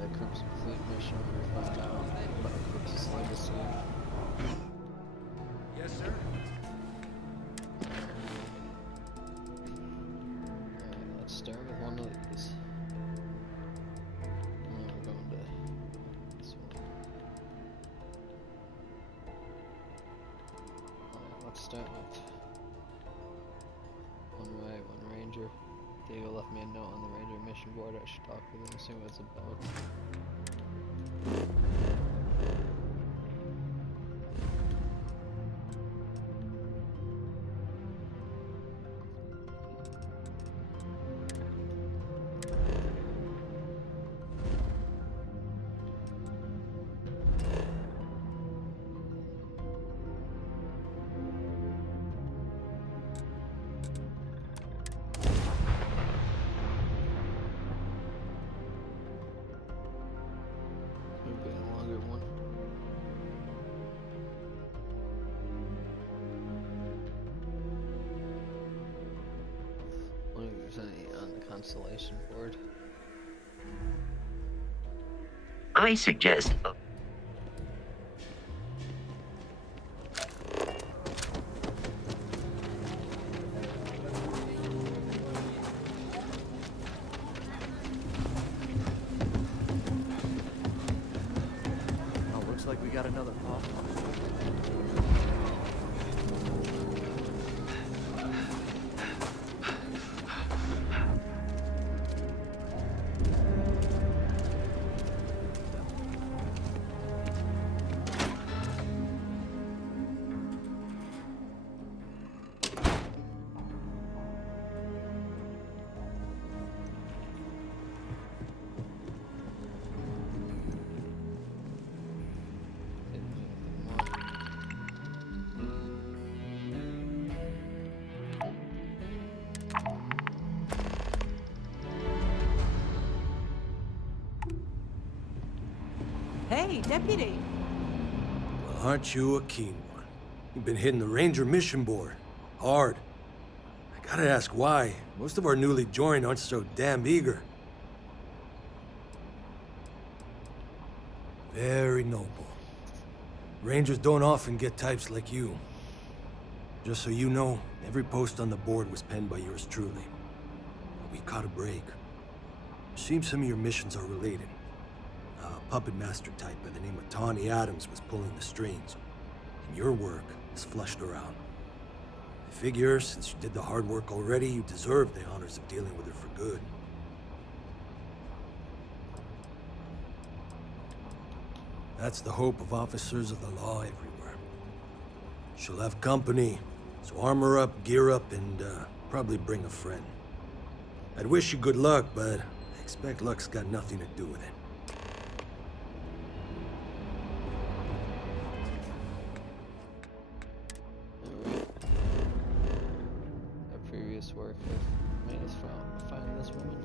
that group's complete mission or find out about the group's legacy. Yes, sir. Alright, let's start with one of these. And then we're going to this one. Alright, let's start with one ranger. Diego left me a note on the ranger mission board. I should talk with him and see what it's about. Maybe a longer one. I wonder if there's any on the constellation board. I suggest. Oh, looks like we got another problem. Hey, deputy. Well, aren't you a keen one? You've been hitting the Ranger mission board. Hard. I gotta ask why. Most of our newly joined aren't so damn eager. Very noble. Rangers don't often get types like you. Just so you know, every post on the board was penned by yours truly. But we caught a break. Seems some of your missions are related. A puppet master type by the name of Tawny Adams was pulling the strings. And your work is flushed around. I figure, since you did the hard work already, you deserve the honors of dealing with her for good. That's the hope of officers of the law everywhere. She'll have company, so armor up, gear up, and probably bring a friend. I'd wish you good luck, but I expect luck's got nothing to do with it. Alright. Our previous work has made us find this woman.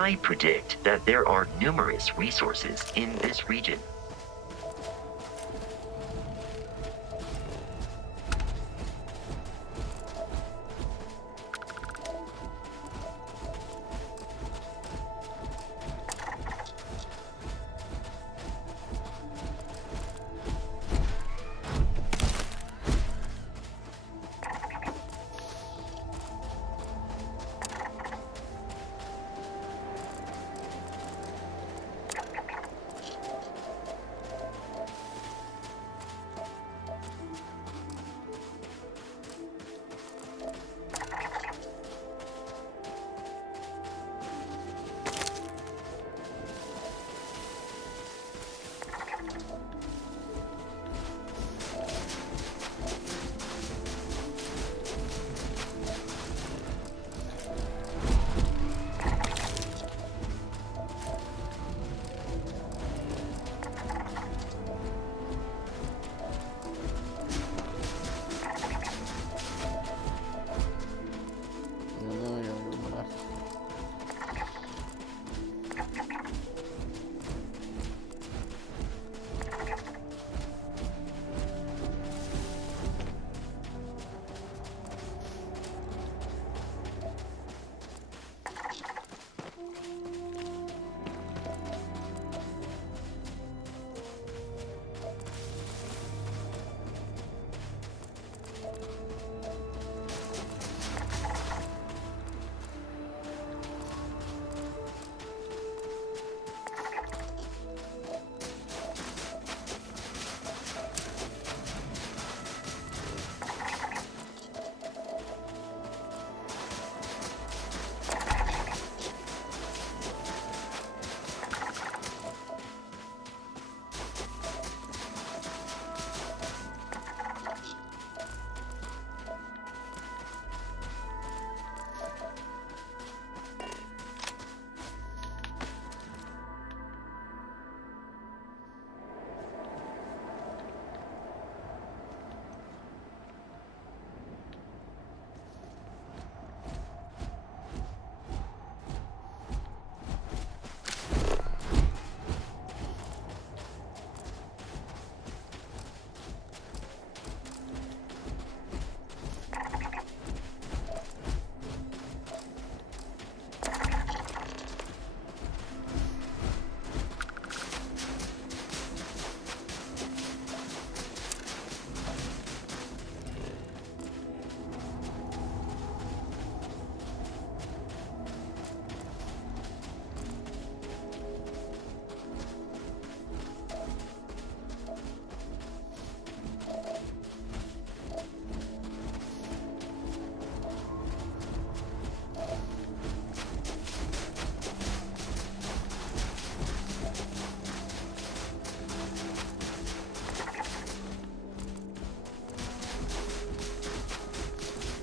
I predict that there are numerous resources in this region.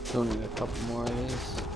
Still need a couple more of these.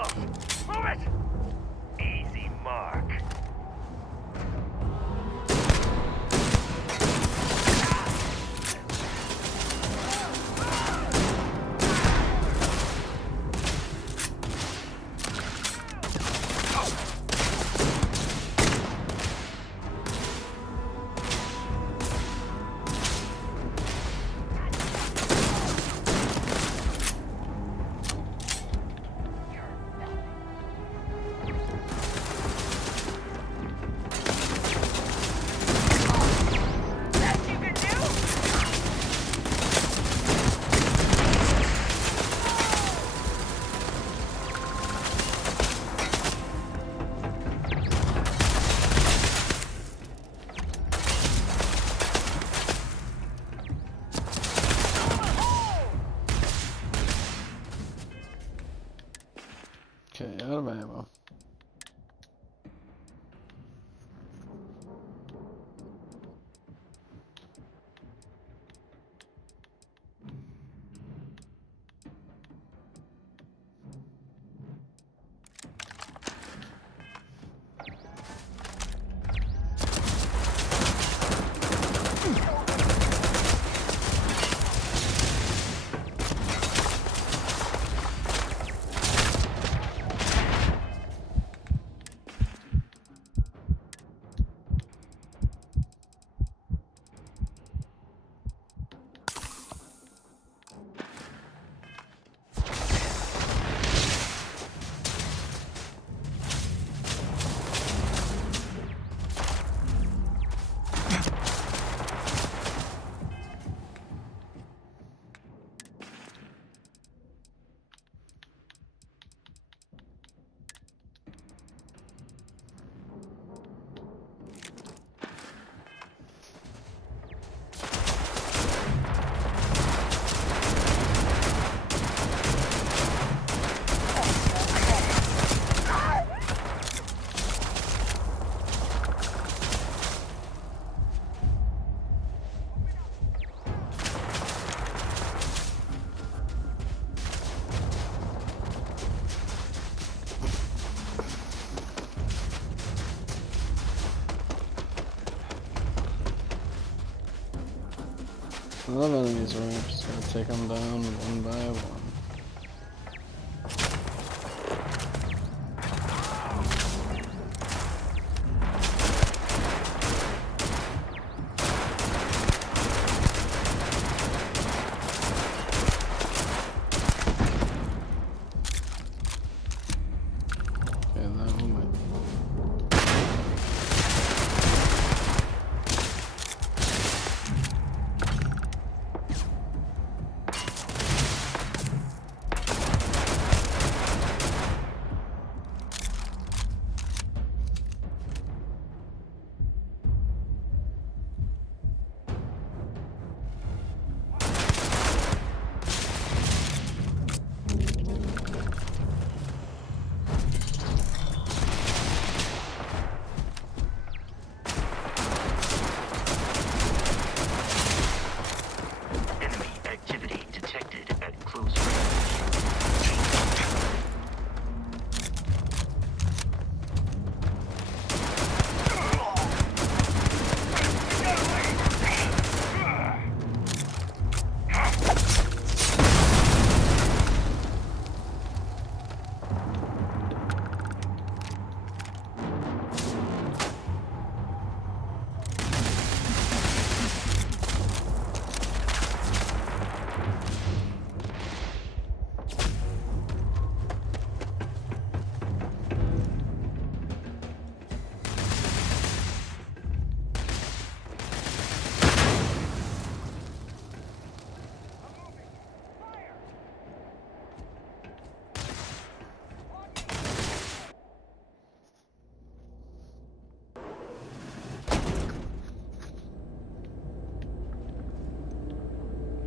close. Move it! Easy mark. Okay, out of ammo. A lot of enemies are just gonna take them down one by one. Okay, that one might. Enemy activity detected at close range.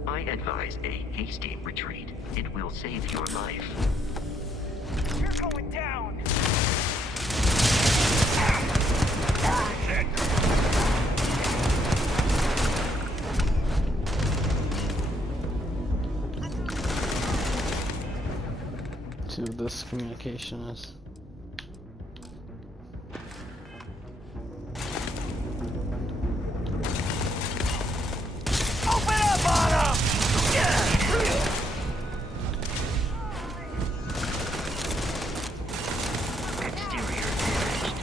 I advise a hasty retreat. It will save your life. You're going down! See what this communication is. Open up on him! Exterior damaged.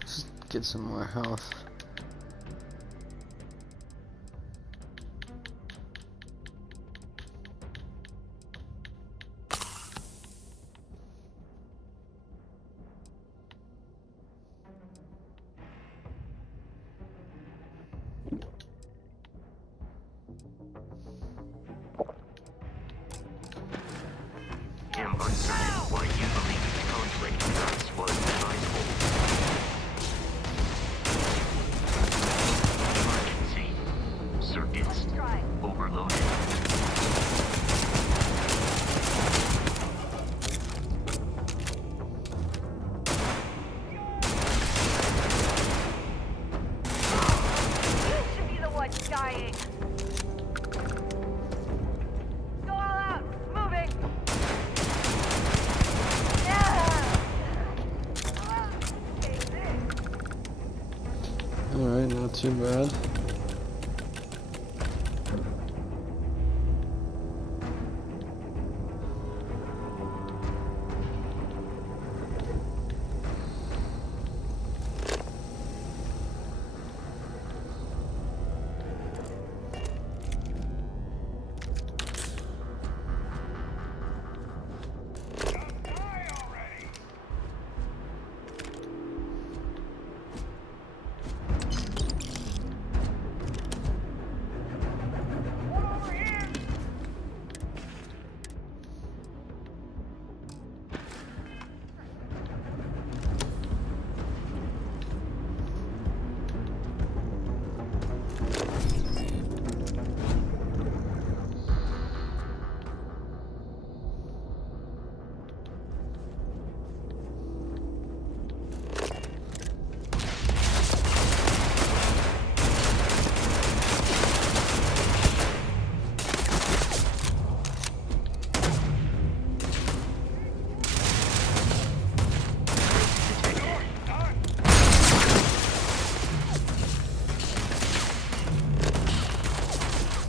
Just get some more health. Am uncertain why you believe conflict with us was advisable. Emergency. Circuits overloaded. You should be the one dying. Go all out. Moving. Alright, not too bad.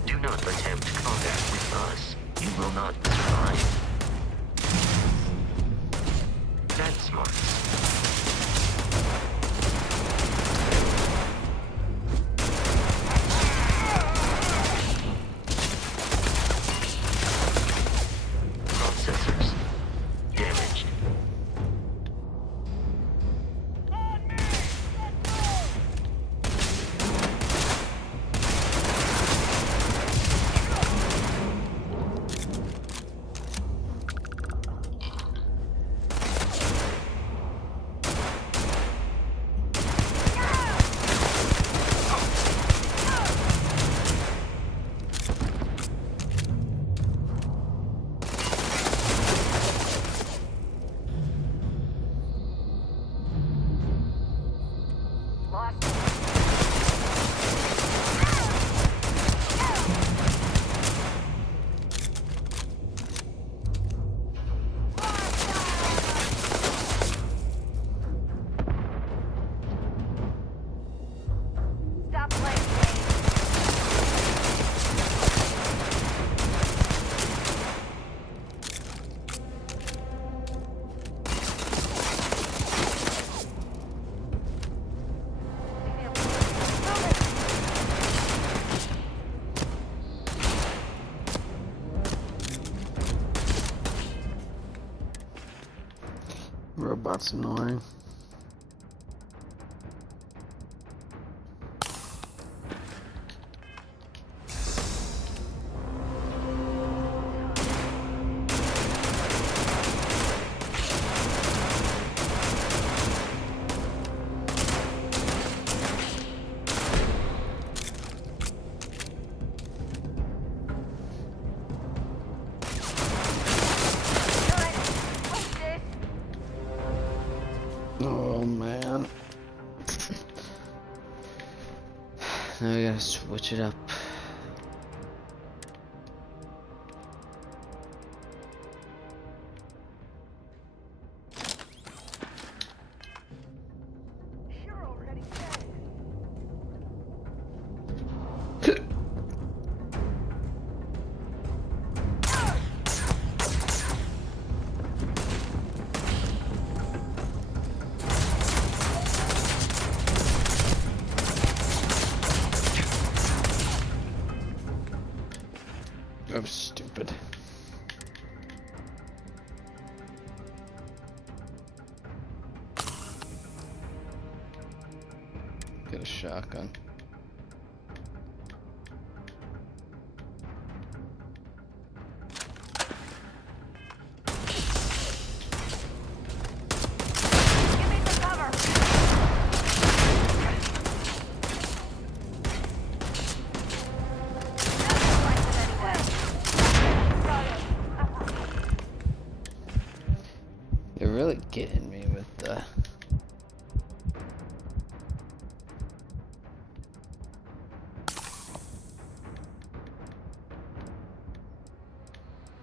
Do not attempt combat with us. You will not survive. That's smart. Processors damaged. Stop playing games. Robot's annoying. Switch it up. You're already dead. I'm stupid. Get a shotgun. Give me some cover. They're really getting me with the...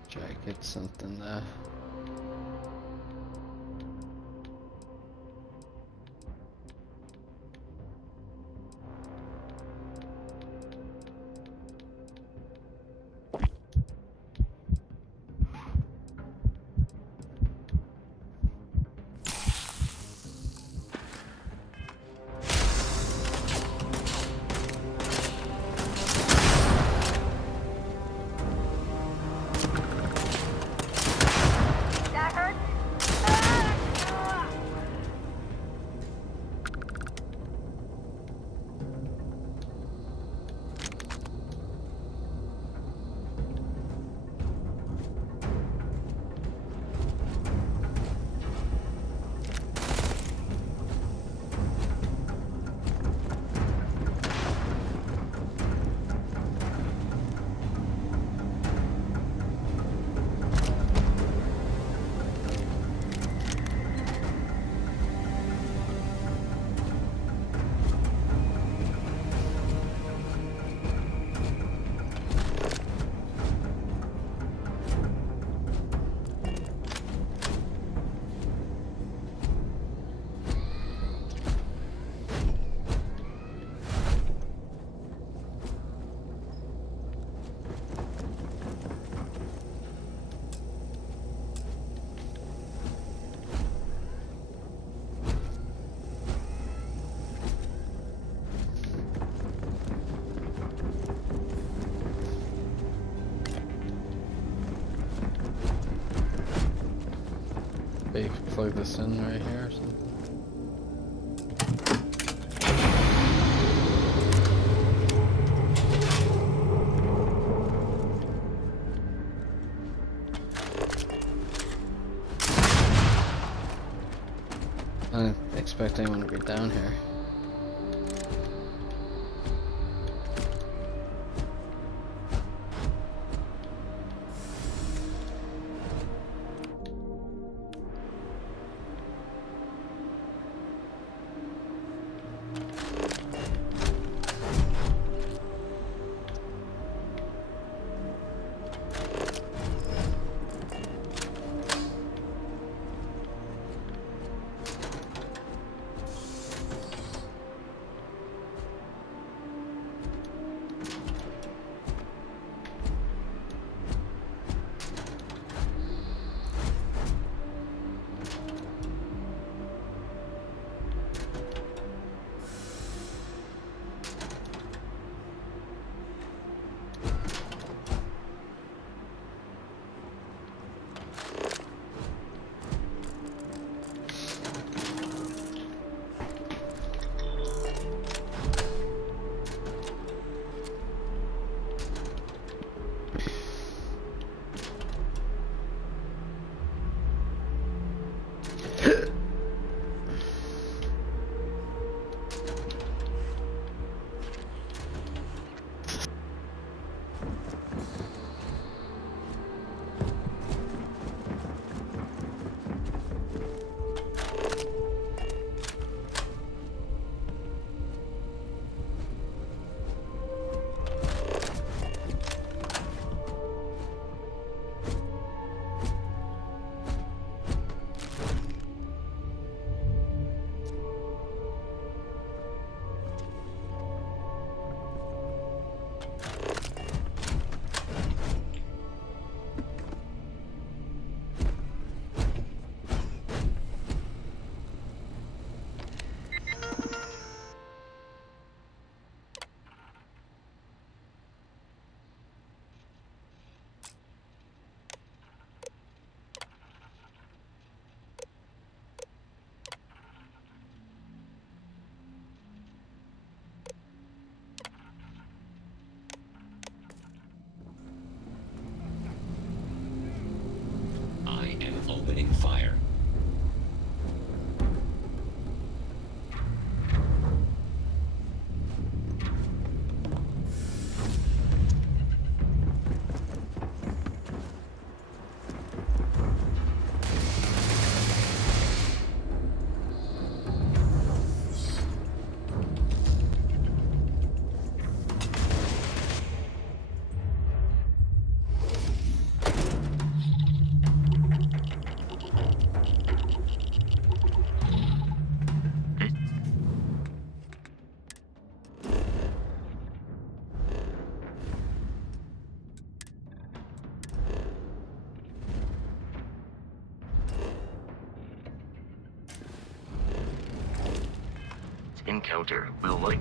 Try to get something there. That hurt? Maybe you could plug this in right here or something. I didn't expect anyone to be down here. opening fire. Encounter will like.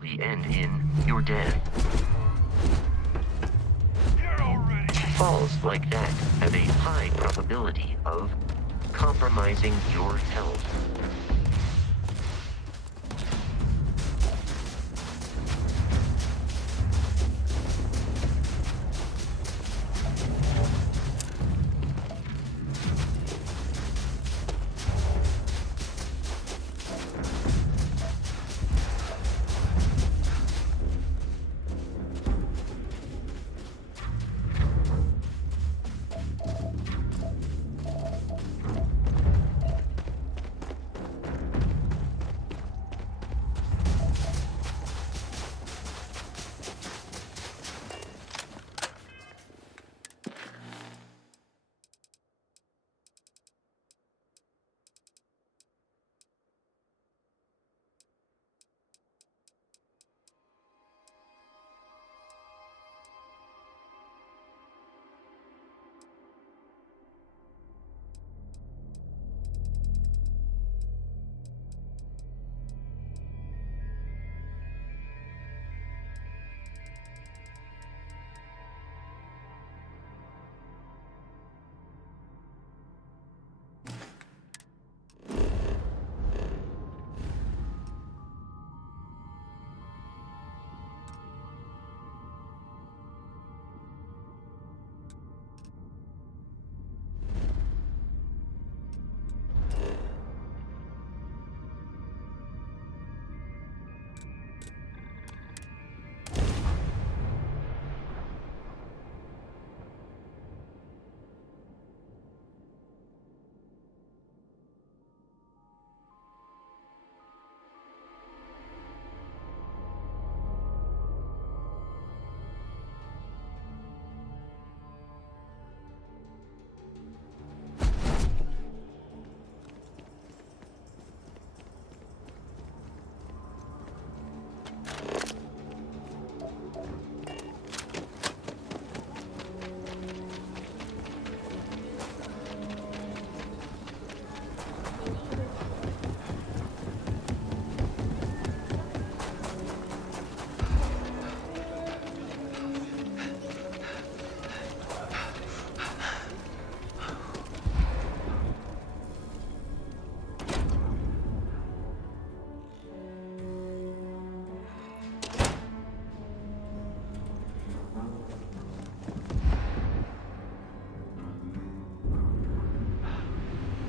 The end in your death. You're already. Falls like that have a high probability of compromising your health.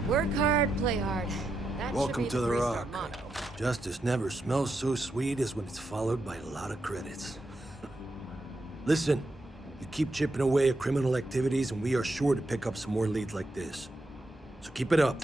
Work hard, play hard. That Welcome should be to the three-star Rock. motto. Justice never smells so sweet as when it's followed by a lot of credits. Listen, you keep chipping away at criminal activities and we are sure to pick up some more leads like this. So keep it up.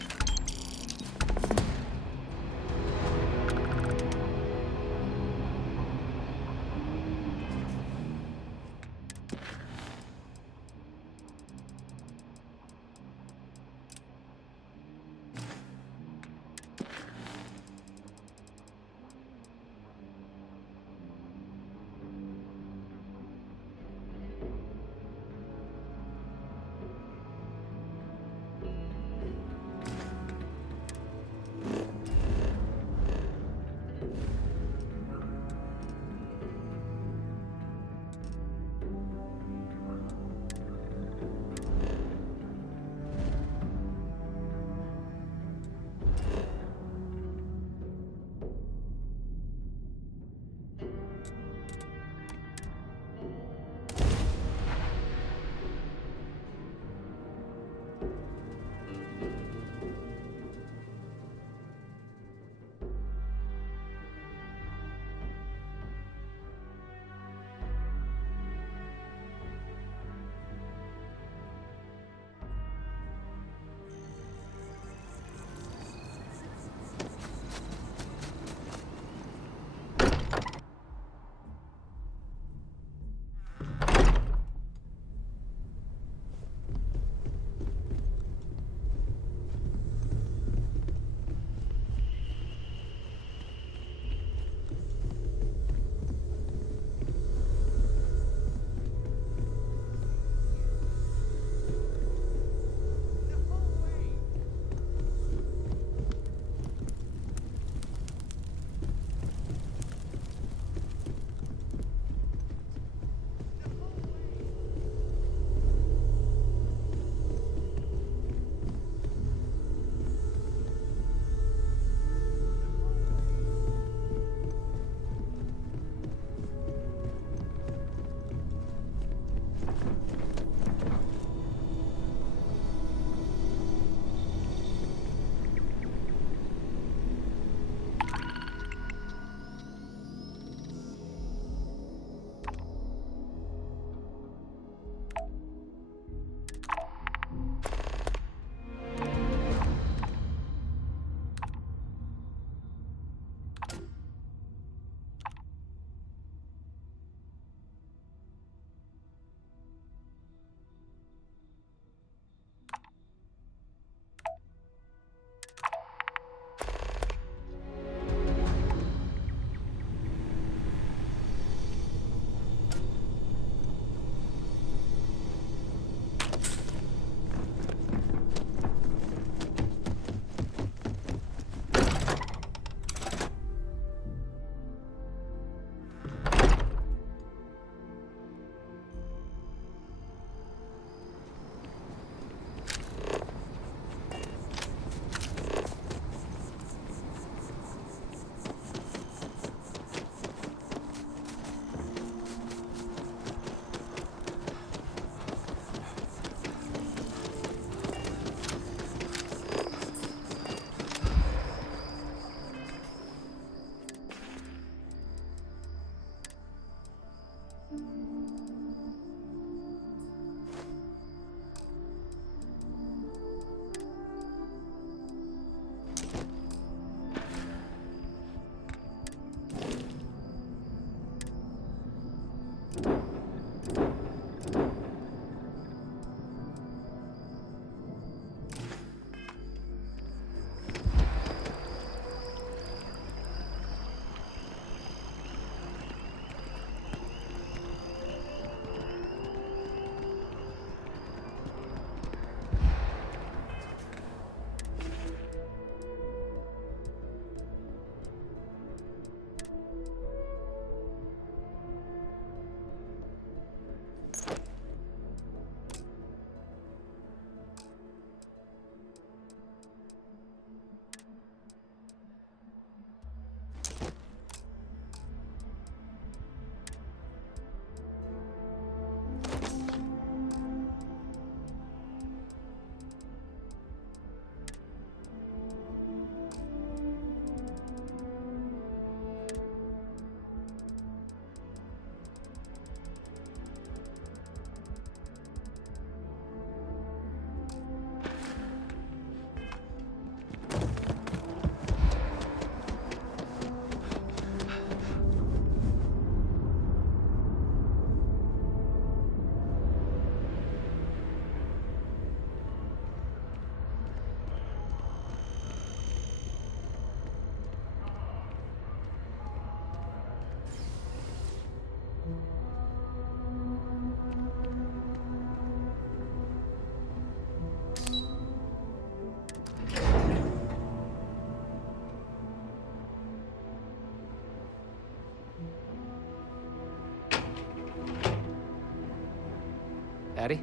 Addy?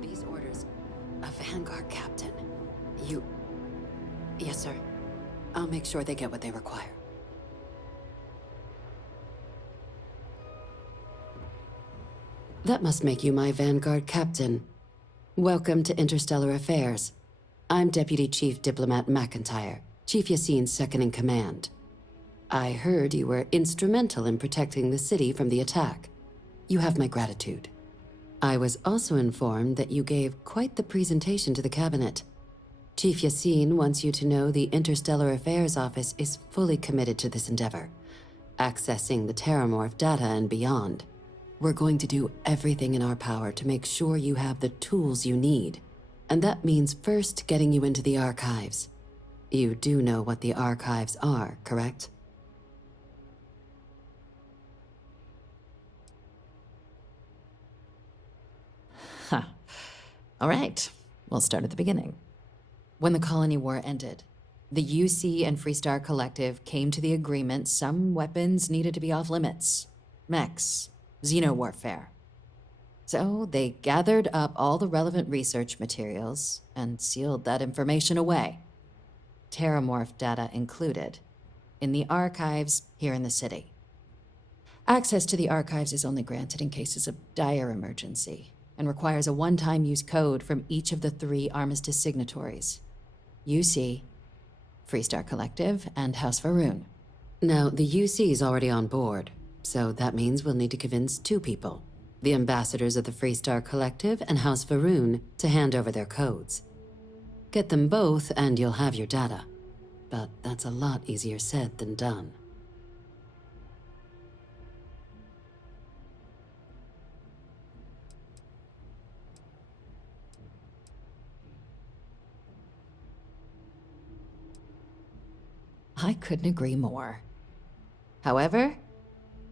These orders. A Vanguard captain. You... Yes, sir. I'll make sure they get what they require. That must make you my Vanguard captain. Welcome to Interstellar Affairs. I'm Deputy Chief Diplomat McIntyre, Chief Yassine's second-in-command. I heard you were instrumental in protecting the city from the attack. You have my gratitude. I was also informed that you gave quite the presentation to the cabinet. Chief Yassine wants you to know the Interstellar Affairs Office is fully committed to this endeavor, accessing the Terramorph data and beyond. We're going to do everything in our power to make sure you have the tools you need. And that means first getting you into the archives. You do know what the archives are, correct? Huh. All right, we'll start at the beginning. When the Colony War ended, the UC and Freestar Collective came to the agreement some weapons needed to be off limits. Mechs, xeno-warfare. So they gathered up all the relevant research materials and sealed that information away. Terramorph data included, in the archives here in the city. Access to the archives is only granted in cases of dire emergency, and requires a one-time use code from each of the 3 Armistice signatories. UC, Freestar Collective, and House Varun. Now, the UC is already on board, so that means we'll need to convince 2 people. The ambassadors of the Freestar Collective and House Varun to hand over their codes. Get them both and you'll have your data. But that's a lot easier said than done. I couldn't agree more. However,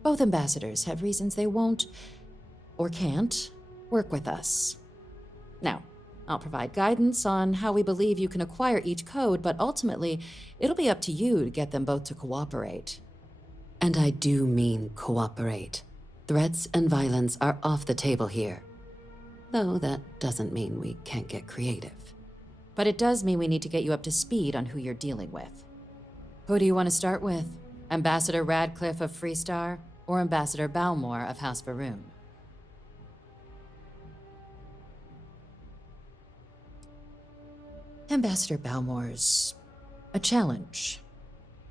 both ambassadors have reasons they won't, or can't, work with us. Now, I'll provide guidance on how we believe you can acquire each code, but ultimately, it'll be up to you to get them both to cooperate. And I do mean cooperate. Threats and violence are off the table here. Though that doesn't mean we can't get creative. But it does mean we need to get you up to speed on who you're dealing with. Who do you want to start with? Ambassador Radcliffe of Freestar, or Ambassador Balmore of House Varun? Ambassador Balmore's a challenge.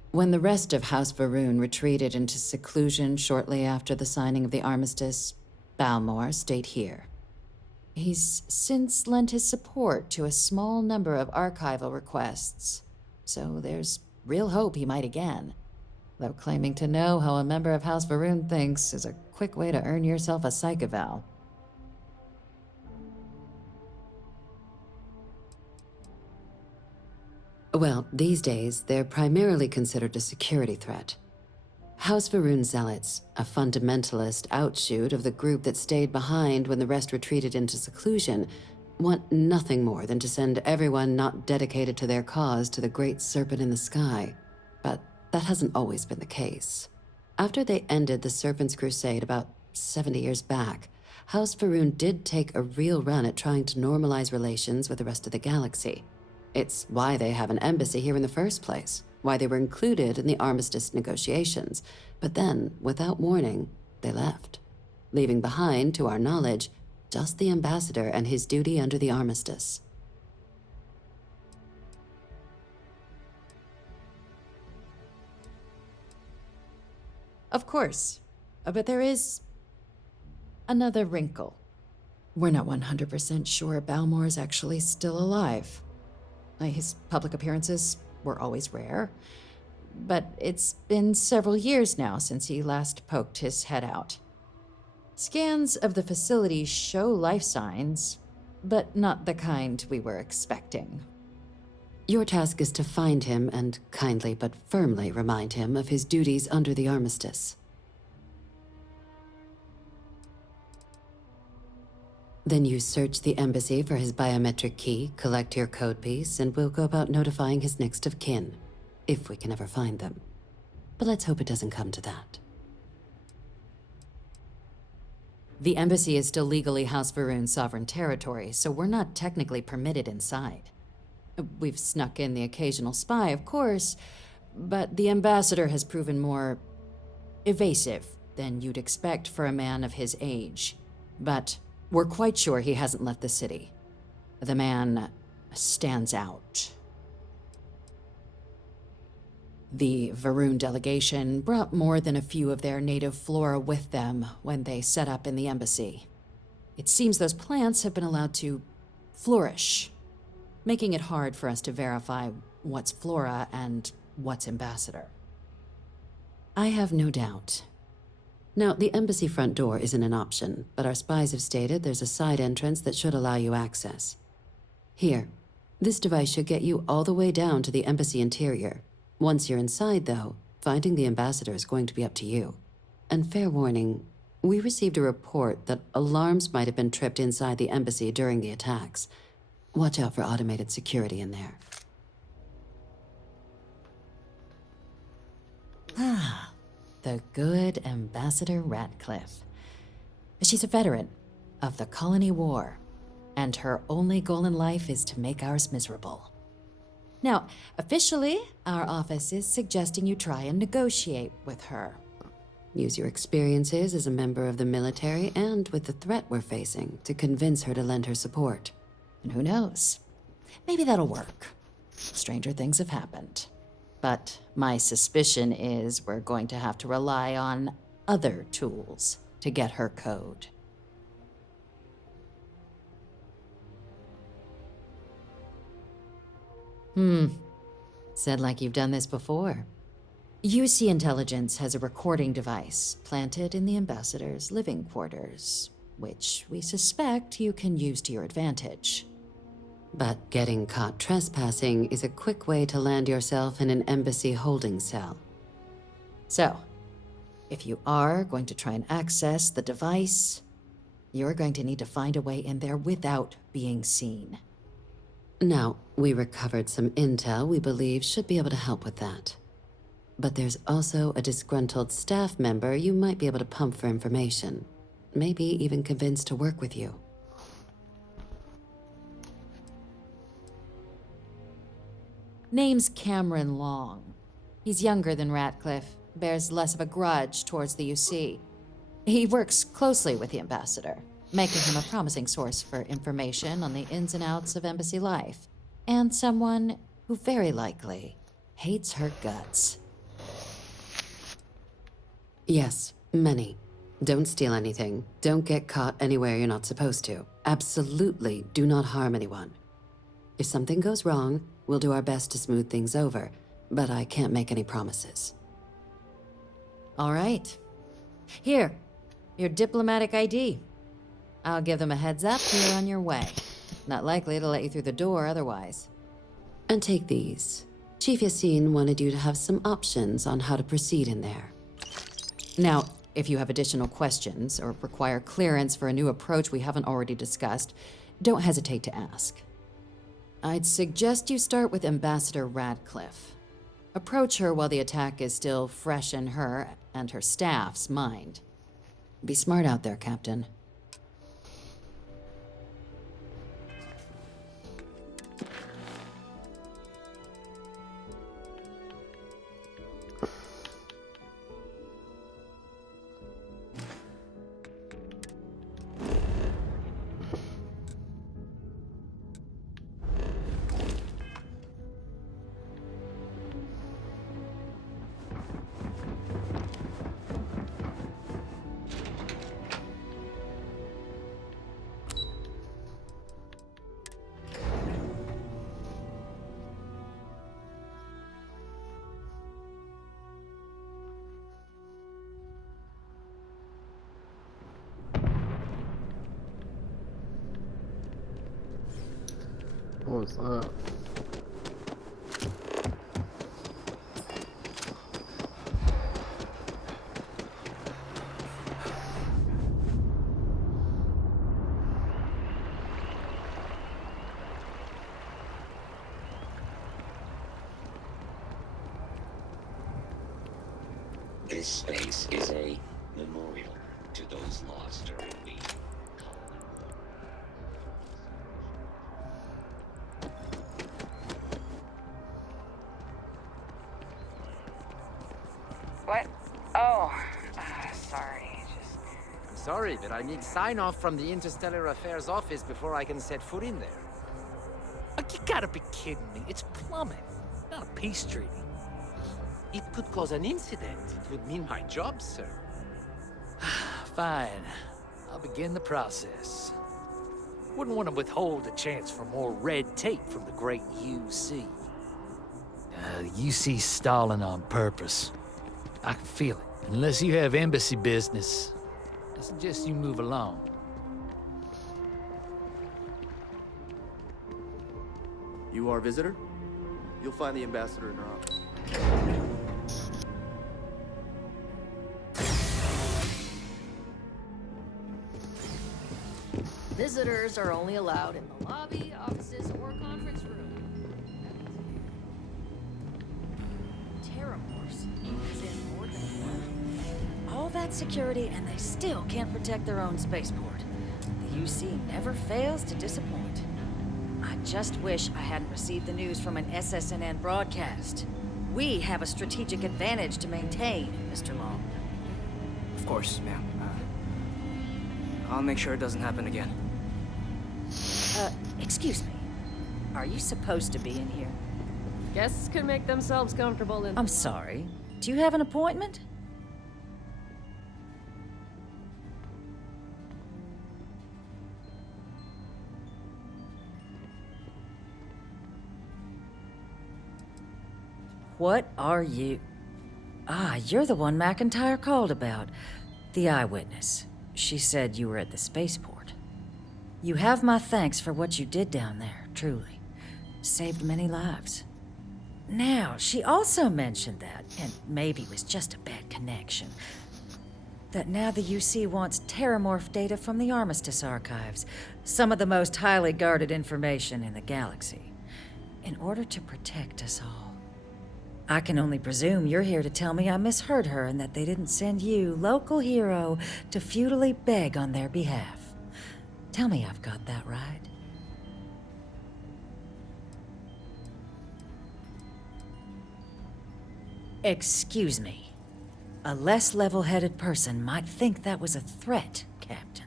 When the rest of House Varun retreated into seclusion shortly after the signing of the armistice, Balmore stayed here. He's since lent his support to a small number of archival requests, so there's real hope he might again. Though claiming to know how a member of House Varun thinks is a quick way to earn yourself a psych eval. Well, these days, they're primarily considered a security threat. House Varun Zealots, a fundamentalist outshoot of the group that stayed behind when the rest retreated into seclusion, want nothing more than to send everyone not dedicated to their cause to the great serpent in the sky. But that hasn't always been the case. After they ended the Serpent's Crusade about 70 years back, House Varun did take a real run at trying to normalize relations with the rest of the galaxy. It's why they have an embassy here in the first place, why they were included in the armistice negotiations. But then, without warning, they left, leaving behind, to our knowledge, just the ambassador and his duty under the armistice. Of course, but there is another wrinkle. We're not 100% sure Balmore's actually still alive. His public appearances were always rare, but it's been several years now since he last poked his head out. Scans of the facility show life signs, but not the kind we were expecting. Your task is to find him and kindly but firmly remind him of his duties under the armistice. Then you search the embassy for his biometric key, collect your code piece, and we'll go about notifying his next of kin, if we can ever find them. But let's hope it doesn't come to that. The embassy is still legally House Varun's sovereign territory, so we're not technically permitted inside. We've snuck in the occasional spy, of course, but the ambassador has proven more evasive than you'd expect for a man of his age. But we're quite sure he hasn't left the city. The man stands out. The Varun delegation brought more than a few of their native flora with them when they set up in the embassy. It seems those plants have been allowed to flourish, making it hard for us to verify what's flora and what's ambassador. I have no doubt. Now, the embassy front door isn't an option, but our spies have stated there's a side entrance that should allow you access. Here, this device should get you all the way down to the embassy interior. Once you're inside, though, finding the ambassador is going to be up to you. And fair warning, we received a report that alarms might have been tripped inside the embassy during the attacks. Watch out for automated security in there. The good Ambassador Ratcliffe. She's a veteran of the Colony War, and her only goal in life is to make ours miserable. Now, officially, our office is suggesting you try and negotiate with her. Use your experiences as a member of the military and with the threat we're facing to convince her to lend her support. And who knows? Maybe that'll work. Stranger things have happened. But my suspicion is we're going to have to rely on other tools to get her code. Said like you've done this before. UC Intelligence has a recording device planted in the ambassador's living quarters, which we suspect you can use to your advantage. But getting caught trespassing is a quick way to land yourself in an embassy holding cell. So, if you are going to try and access the device, you're going to need to find a way in there without being seen. Now, we recovered some intel we believe should be able to help with that. But there's also a disgruntled staff member you might be able to pump for information. Maybe even convince to work with you. Name's Cameron Long. He's younger than Ratcliffe, bears less of a grudge towards the UC. He works closely with the ambassador, making him a promising source for information on the ins and outs of embassy life, and someone who very likely hates her guts. Yes, many. Don't steal anything. Don't get caught anywhere you're not supposed to. Absolutely do not harm anyone. If something goes wrong, we'll do our best to smooth things over, but I can't make any promises. All right. Here, your diplomatic ID. I'll give them a heads up you're on your way. Not likely to let you through the door otherwise. And take these. Chief Yassine wanted you to have some options on how to proceed in there. Now, if you have additional questions or require clearance for a new approach we haven't already discussed, don't hesitate to ask. I'd suggest you start with Ambassador Ratcliffe. Approach her while the attack is still fresh in her and her staff's mind. Be smart out there, Captain. What was that? This space is a memorial to those laws during the colony war. What? Oh, sorry. I'm sorry, but I need sign-off from the Interstellar Affairs office before I can set foot in there. You gotta be kidding me. It's plumbing, not a peace treaty. It could cause an incident. It would mean my job, sir. Fine. I'll begin the process. Wouldn't want to withhold a chance for more red tape from the great UC. The UC's stalling on purpose. I can feel it. Unless you have embassy business, I suggest you move along. You are a visitor? You'll find the ambassador in her office. Visitors are only allowed in the lobby, offices, or conference room. Terramorphs is in more than one. All that security, and they still can't protect their own spaceport. The UC never fails to disappoint. I just wish I hadn't received the news from an SSNN broadcast. We have a strategic advantage to maintain, Mr. Long. Of course, ma'am. I'll make sure it doesn't happen again. Excuse me. Are you supposed to be in here? Guests can make themselves comfortable in... I'm sorry. Do you have an appointment? What are you? Ah, you're the one McIntyre called about. The eyewitness. She said you were at the spaceport. You have my thanks for what you did down there, truly. Saved many lives. Now, she also mentioned that, and maybe it was just a bad connection, that now the UC wants terramorph data from the Armistice archives, some of the most highly guarded information in the galaxy, in order to protect us all. I can only presume you're here to tell me I misheard her and that they didn't send you, local hero, to futilely beg on their behalf. Tell me I've got that right. Excuse me. A less level-headed person might think that was a threat, Captain.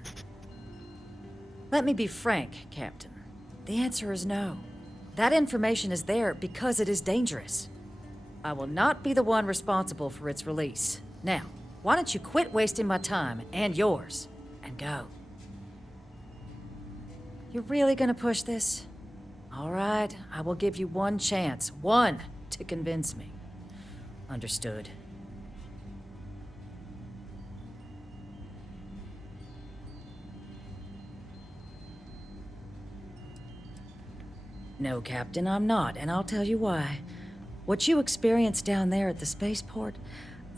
Let me be frank, Captain. The answer is no. That information is there because it is dangerous. I will not be the one responsible for its release. Now, why don't you quit wasting my time and yours, and go? You're really gonna push this? All right, I will give you one chance. One to convince me. Understood. No, Captain, I'm not, and I'll tell you why. What you experienced down there at the spaceport,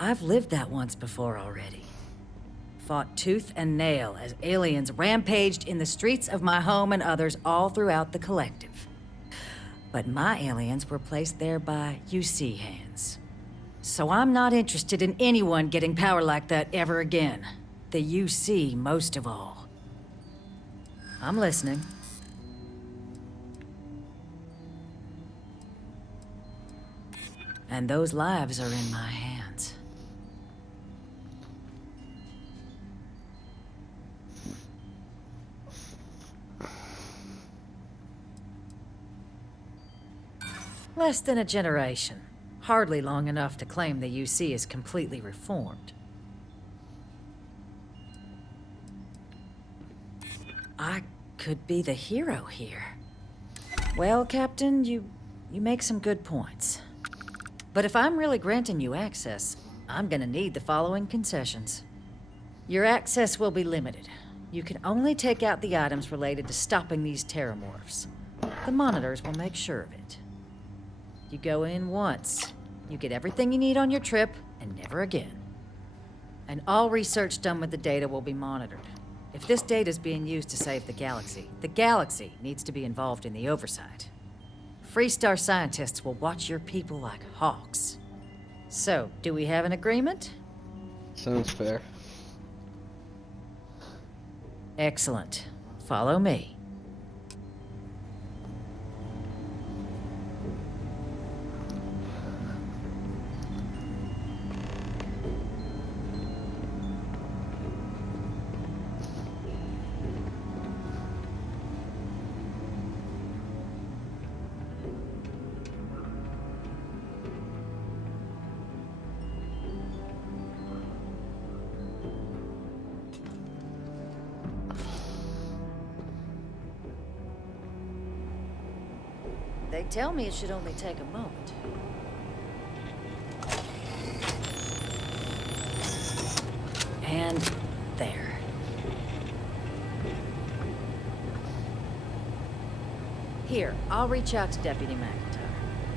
I've lived that once before already. Fought tooth and nail as aliens rampaged in the streets of my home and others all throughout the collective. But my aliens were placed there by UC hands. So I'm not interested in anyone getting power like that ever again. The UC most of all. I'm listening. And those lives are in my hands. Less than a generation. Hardly long enough to claim the UC is completely reformed. I could be the hero here. Well, Captain, you make some good points. But if I'm really granting you access, I'm gonna need the following concessions. Your access will be limited. You can only take out the items related to stopping these terramorphs. The monitors will make sure of it. You go in once. You get everything you need on your trip, and never again. And all research done with the data will be monitored. If this data is being used to save the galaxy needs to be involved in the oversight. Freestar scientists will watch your people like hawks. So, do we have an agreement? Sounds fair. Excellent. Follow me. They tell me it should only take a moment. And there. Here, I'll reach out to Deputy McIntyre.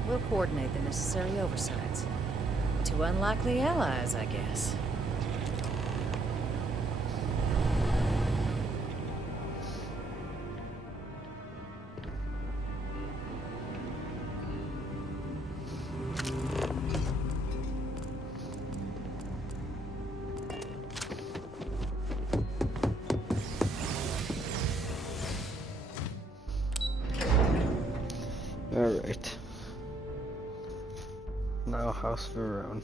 We'll coordinate the necessary oversights. Two unlikely allies, I guess. Alright. Now House Varone.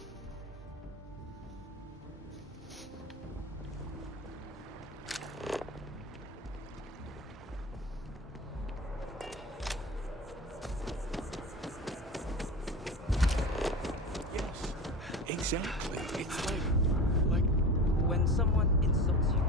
Yes, exactly. It's like when someone insults you.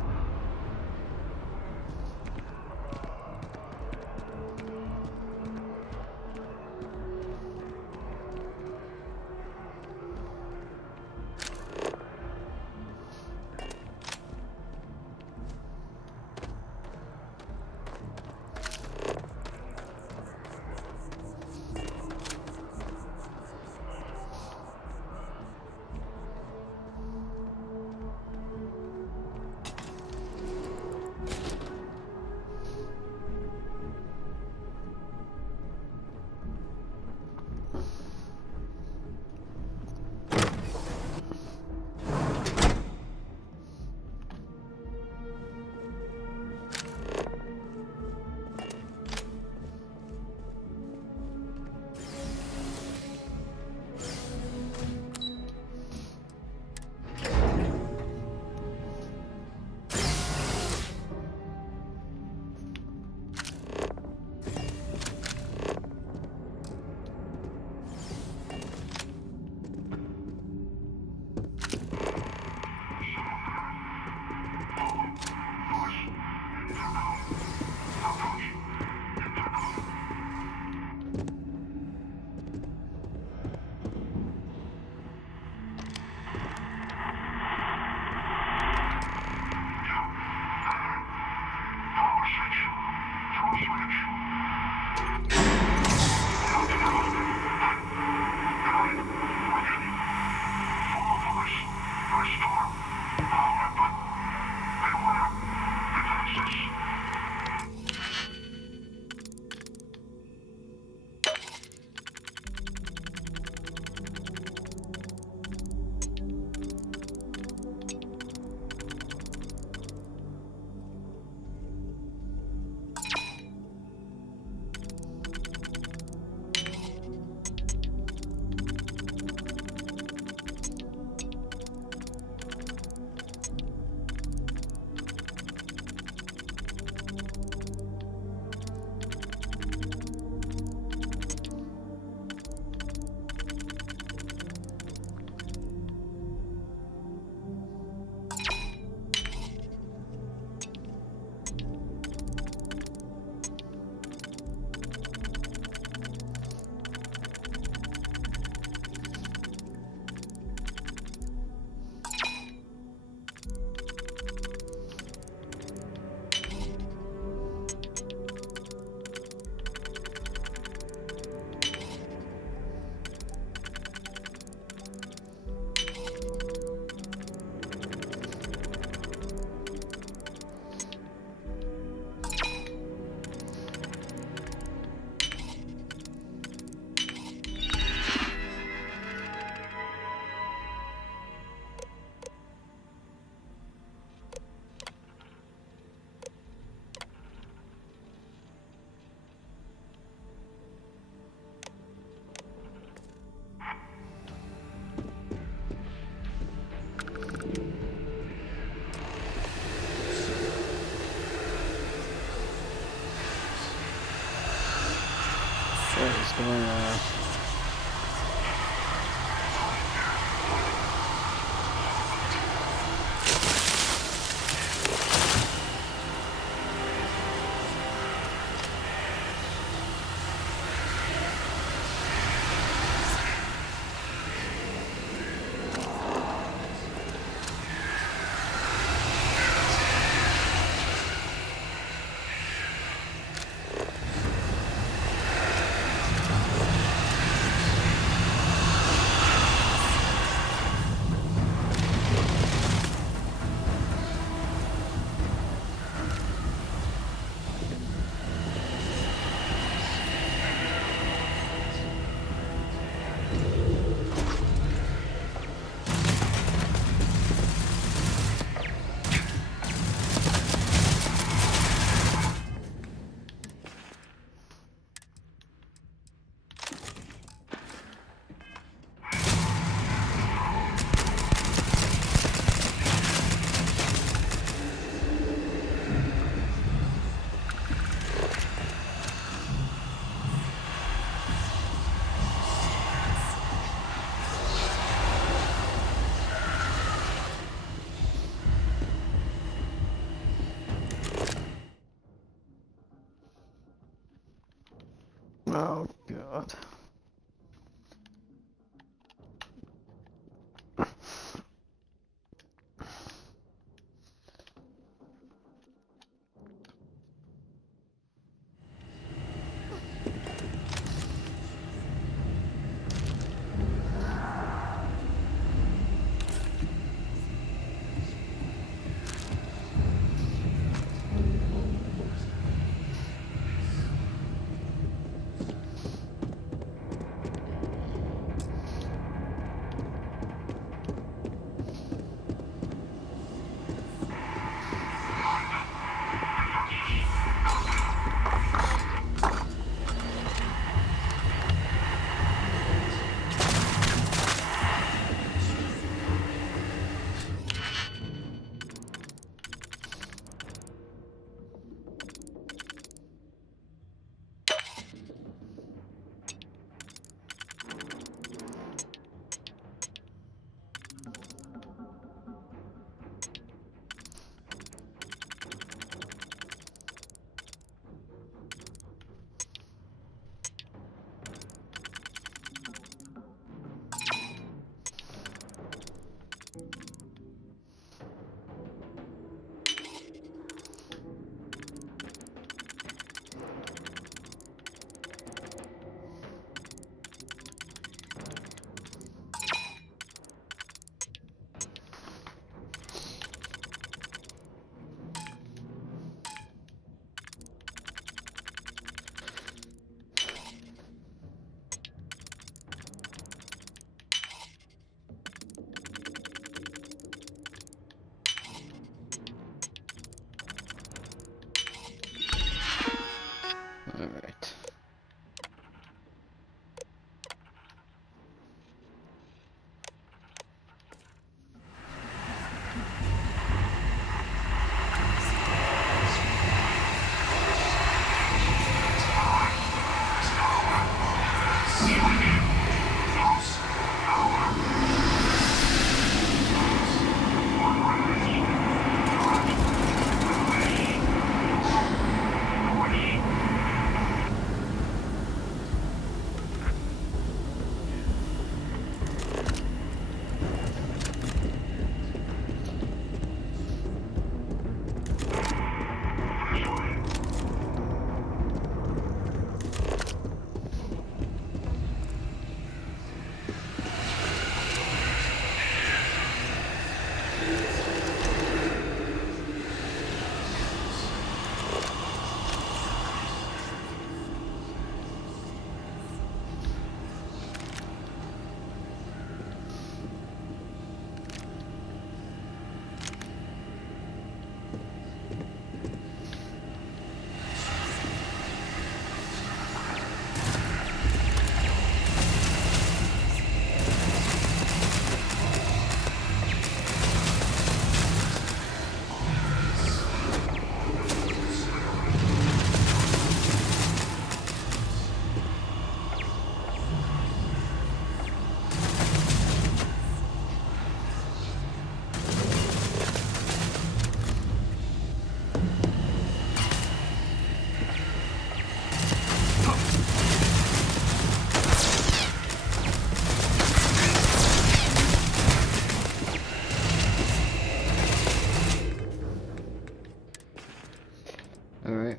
Alright.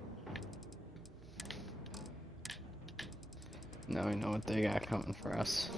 Now we know what they got coming for us.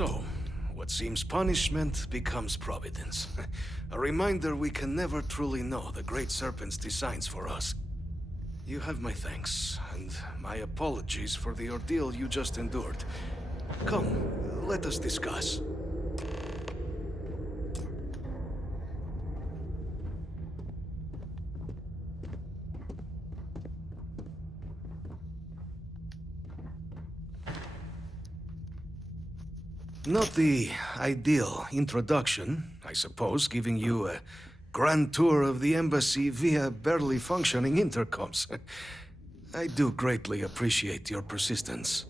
So, what seems punishment becomes providence. A reminder we can never truly know the Great Serpent's designs for us. You have my thanks, and my apologies for the ordeal you just endured. Come, let us discuss. Not the ideal introduction, I suppose, giving you a grand tour of the embassy via barely functioning intercoms. I do greatly appreciate your persistence.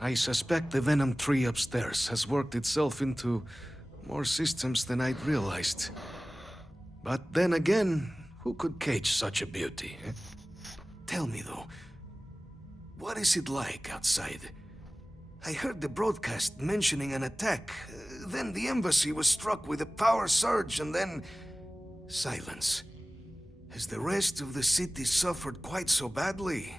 I suspect the Venom tree upstairs has worked itself into more systems than I'd realized. But then again, who could cage such a beauty? Tell me though, what is it like outside? I heard the broadcast mentioning an attack. Then the embassy was struck with a power surge, and then silence. Has the rest of the city suffered quite so badly?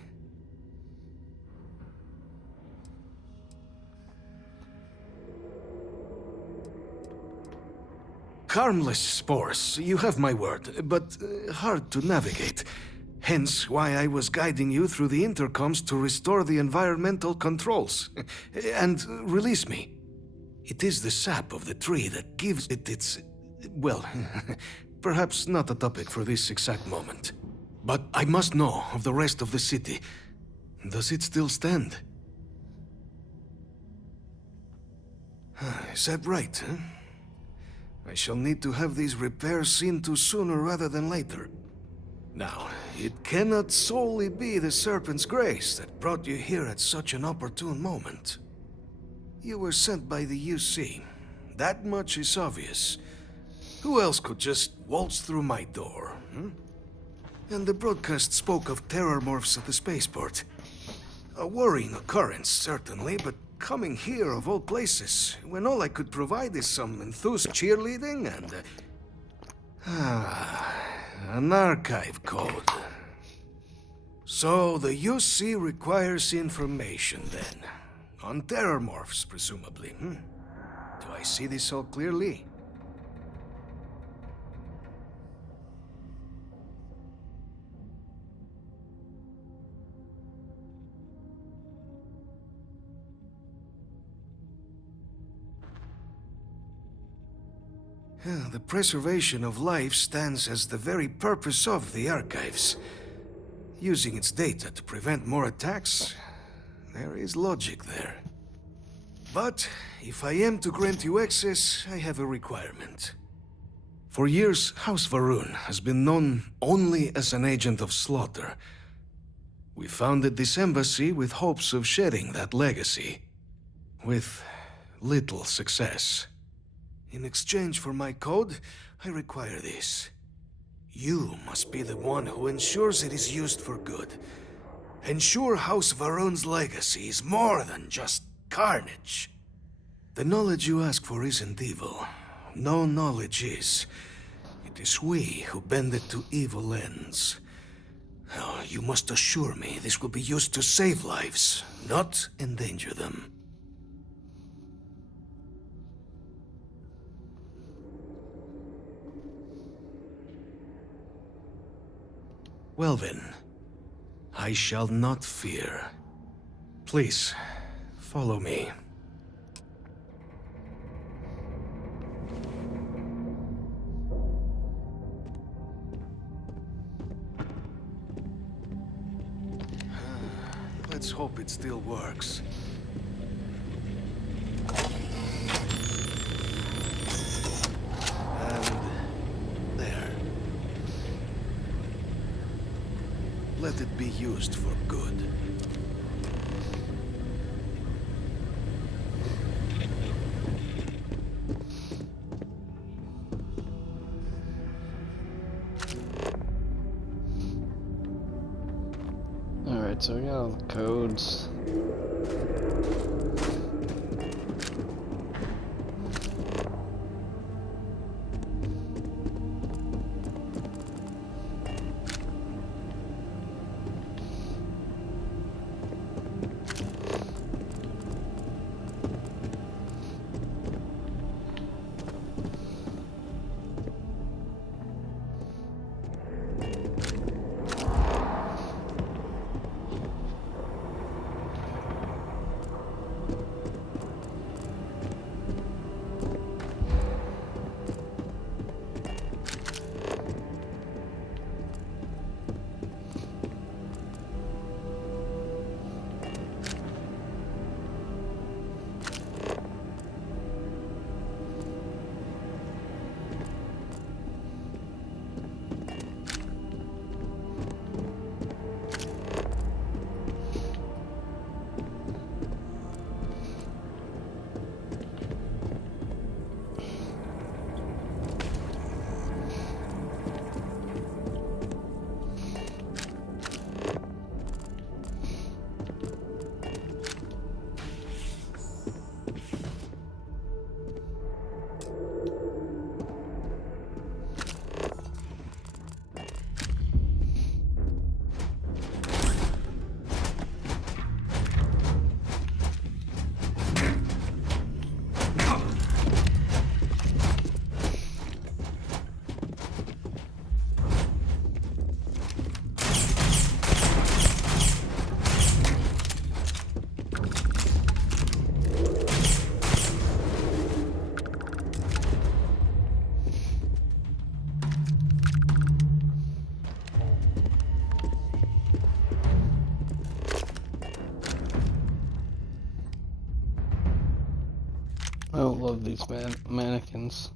Harmless spores, you have my word, but hard to navigate. Hence why I was guiding you through the intercoms to restore the environmental controls. And release me. It is the sap of the tree that gives it its... well, perhaps not a topic for this exact moment. But I must know of the rest of the city. Does it still stand? Is that right, huh? I shall need to have these repairs seen to sooner rather than later. Now, it cannot solely be the Serpent's grace that brought you here at such an opportune moment. You were sent by the UC. That much is obvious. Who else could just waltz through my door, And the broadcast spoke of terror morphs at the spaceport. A worrying occurrence, certainly, but coming here of all places, when all I could provide is some enthused cheerleading and... an archive code. So the UC requires information, then. On terror morphs, presumably, Do I see this all clearly? The preservation of life stands as the very purpose of the archives. Using its data to prevent more attacks, there is logic there. But if I am to grant you access, I have a requirement. For years, House Varun has been known only as an agent of slaughter. We founded this embassy with hopes of shedding that legacy. With little success. In exchange for my code, I require this. You must be the one who ensures it is used for good. Ensure House Varun's legacy is more than just carnage. The knowledge you ask for isn't evil. No knowledge is. It is we who bend it to evil ends. Oh, you must assure me this will be used to save lives, not endanger them. Well then, I shall not fear. Please, follow me. Let's hope it still works. Let it be used for good. Alright, so we got all the codes. love these mannequins.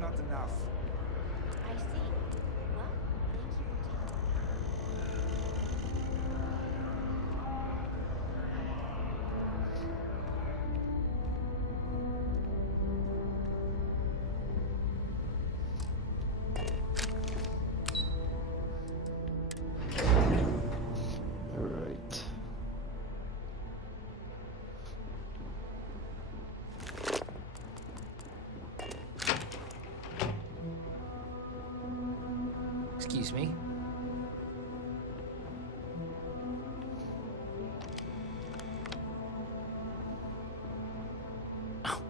not enough. I see. Well, thank you. All right. Excuse me. Oh,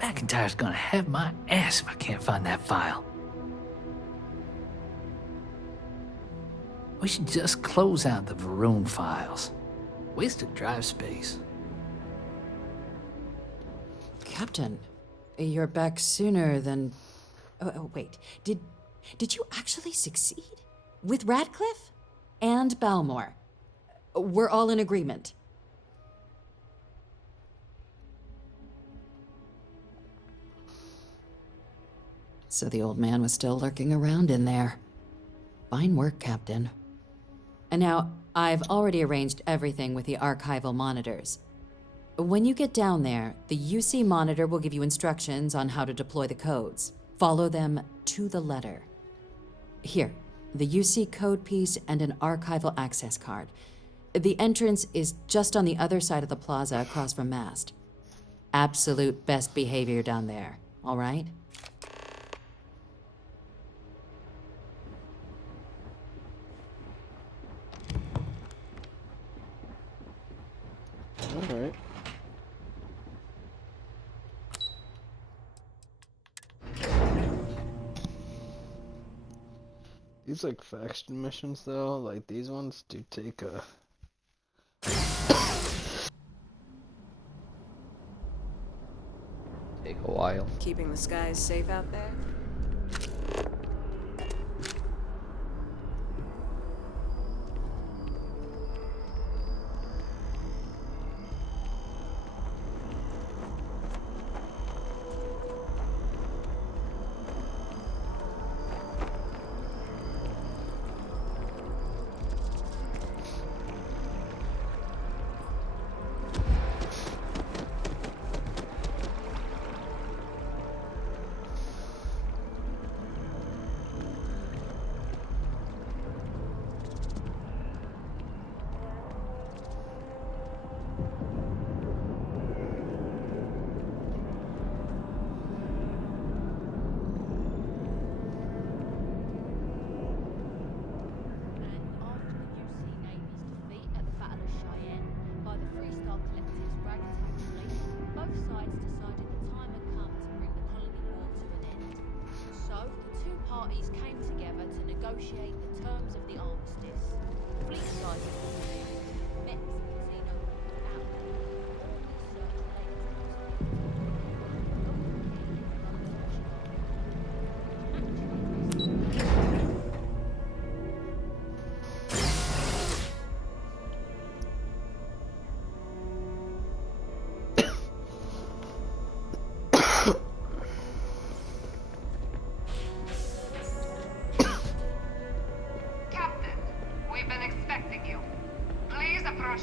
McIntyre's gonna have my ass if I can't find that file. We should just close out the Varun files. Wasted drive space. Captain, you're back sooner than... Oh, wait. Did you actually succeed? With Radcliffe? And Balmore? We're all in agreement. So the old man was still lurking around in there. Fine work, Captain. And now, I've already arranged everything with the archival monitors. When you get down there, the UC monitor will give you instructions on how to deploy the codes. Follow them to the letter. Here, the UC code piece and an archival access card. The entrance is just on the other side of the plaza across from Mast. Absolute best behavior down there, all right? Alright. These like faction missions though, like these ones do take a while. Keeping the skies safe out there? Parties came together to negotiate the terms of the armistice. Fleet sizes were removed, Mets Casino out,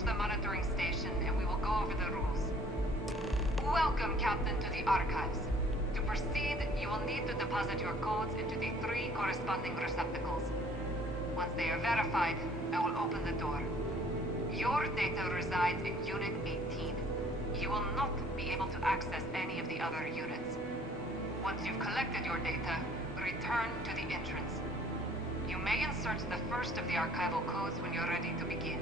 the monitoring station and we will go over the rules. Welcome, Captain, to the Archives. To proceed, you will need to deposit your codes into the 3 corresponding receptacles. Once they are verified, I will open the door. Your data resides in Unit 18. You will not be able to access any of the other units. Once you've collected your data, return to the entrance. You may insert the first of the archival codes when you're ready to begin.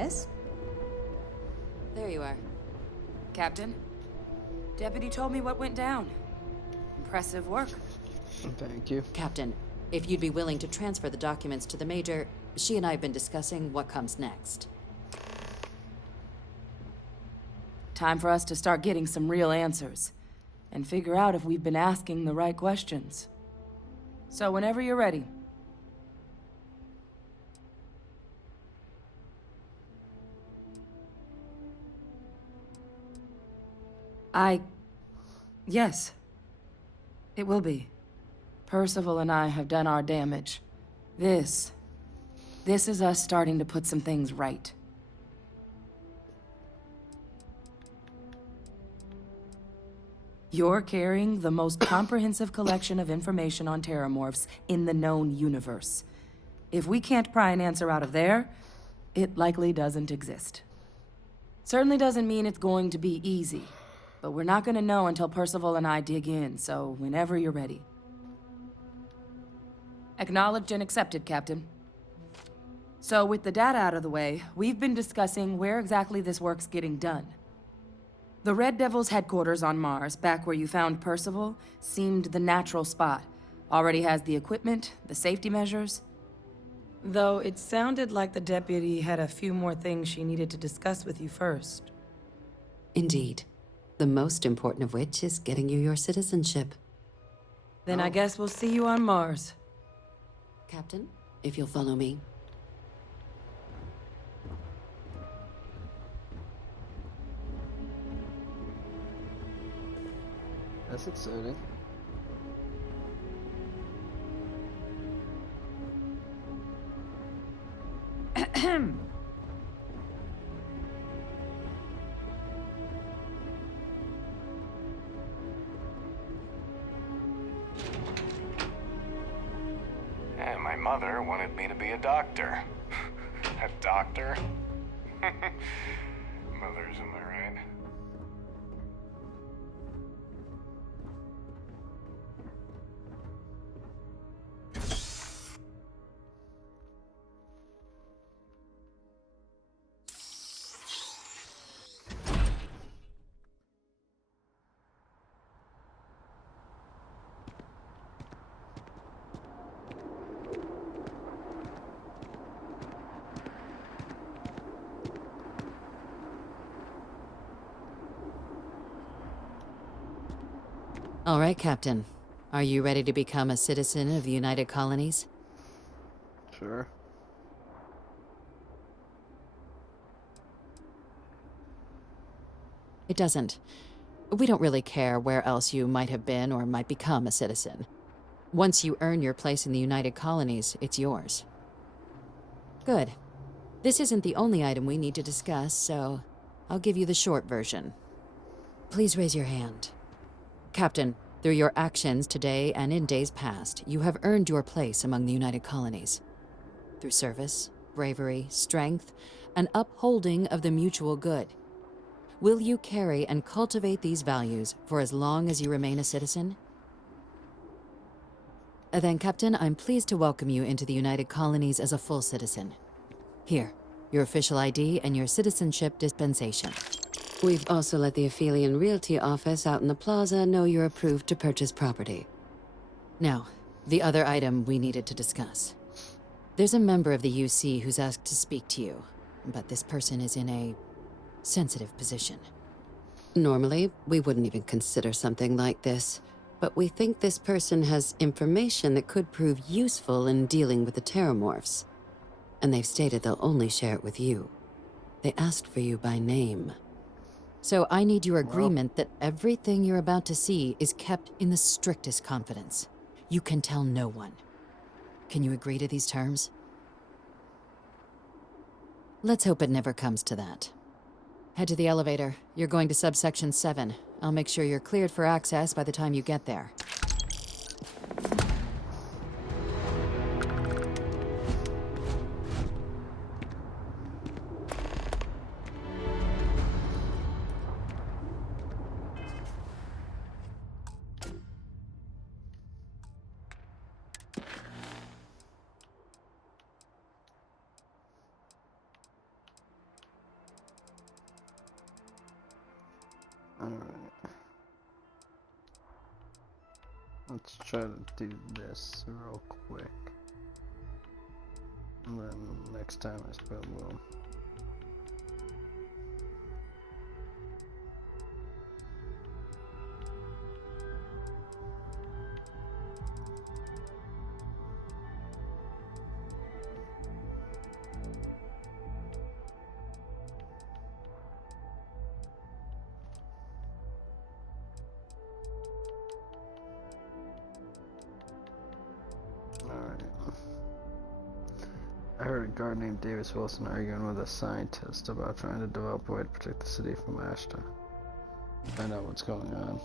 Yes? There you are. Captain, Deputy told me what went down. Impressive work. Thank you. Captain, if you'd be willing to transfer the documents to the Major, she and I have been discussing what comes next. Time for us to start getting some real answers, and figure out if we've been asking the right questions. So whenever you're ready. Yes. It will be. Percival and I have done our damage. This is us starting to put some things right. You're carrying the most comprehensive collection of information on terramorphs in the known universe. If we can't pry an answer out of there, it likely doesn't exist. Certainly doesn't mean it's going to be easy, but we're not gonna know until Percival and I dig in, so whenever you're ready. Acknowledged and accepted, Captain. So with the data out of the way, we've been discussing where exactly this work's getting done. The Red Devil's headquarters on Mars, back where you found Percival, seemed the natural spot. Already has the equipment, the safety measures. Though it sounded like the deputy had a few more things she needed to discuss with you first. Indeed. The most important of which is getting you your citizenship. Then I guess we'll see you on Mars. Captain, if you'll follow me. That's exciting. And my mother wanted me to be a doctor. A doctor? Mothers, am I right? All right, Captain. Are you ready to become a citizen of the United Colonies? Sure. It doesn't. We don't really care where else you might have been or might become a citizen. Once you earn your place in the United Colonies, it's yours. Good. This isn't the only item we need to discuss, so I'll give you the short version. Please raise your hand. Captain, through your actions today and in days past, you have earned your place among the United Colonies. Through service, bravery, strength, and upholding of the mutual good. Will you carry and cultivate these values for as long as you remain a citizen? Then, Captain, I'm pleased to welcome you into the United Colonies as a full citizen. Here, your official ID and your citizenship dispensation. We've also let the Aphelion Realty office out in the plaza know you're approved to purchase property. Now, the other item we needed to discuss. There's a member of the UC who's asked to speak to you, but this person is in a sensitive position. Normally, we wouldn't even consider something like this, but we think this person has information that could prove useful in dealing with the terramorphs. And they've stated they'll only share it with you. They asked for you by name. So I need your agreement that everything you're about to see is kept in the strictest confidence. You can tell no one. Can you agree to these terms? Let's hope it never comes to that. Head to the elevator. You're going to subsection 7. I'll make sure you're cleared for access by the time you get there. Let's try to do this real quick. And then next time I suppose we'll... Alright. I heard a guard named Davis Wilson arguing with a scientist about trying to develop a way to protect the city from Ashta. Find out what's going on.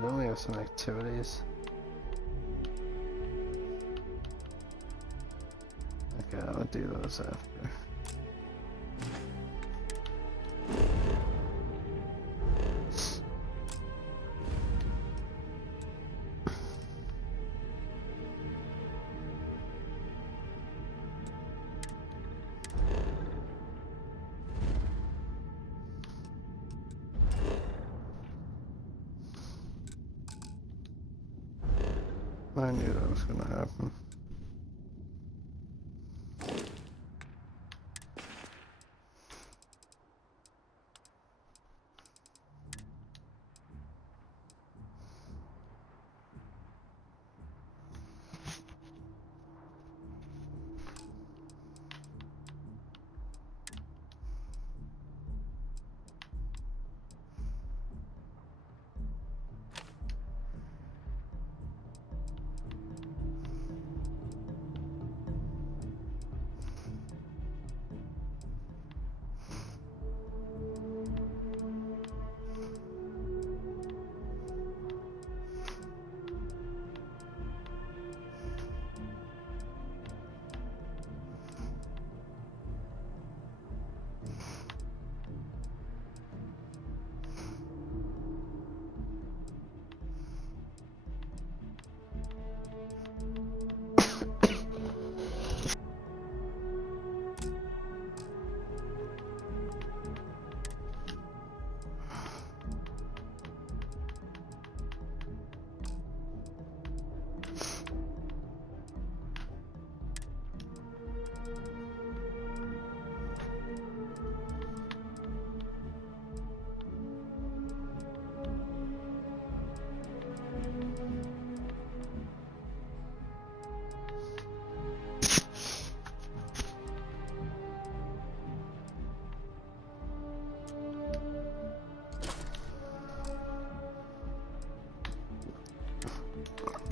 Don't we have some activities? Okay, I'll do those after. I knew that was gonna happen.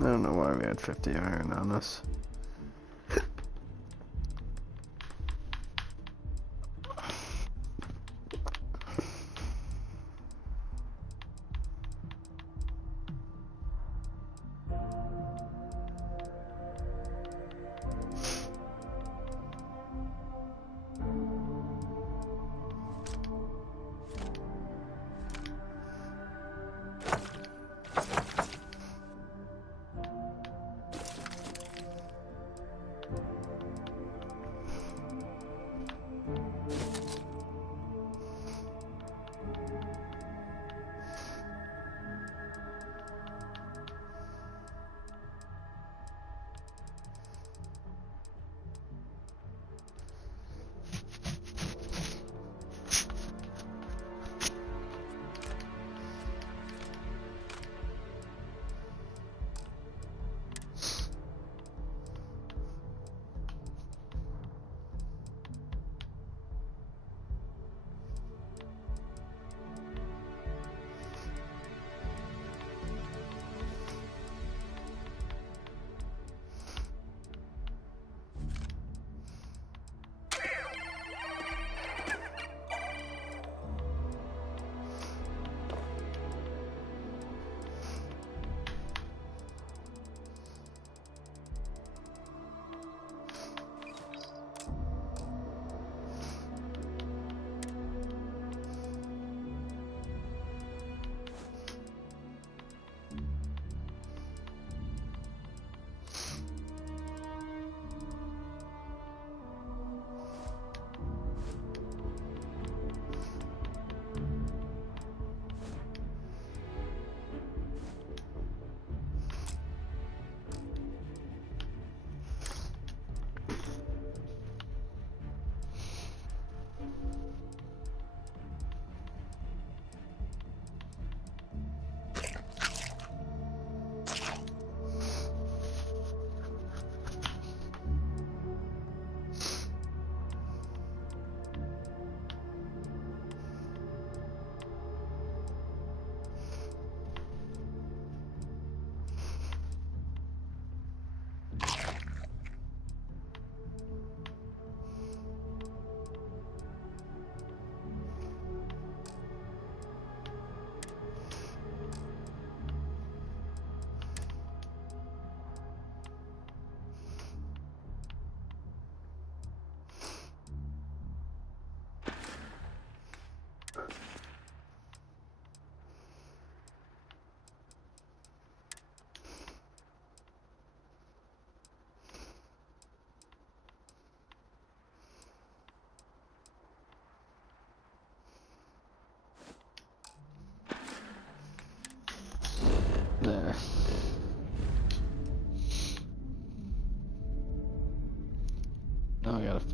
I don't know why we had 50 iron on us.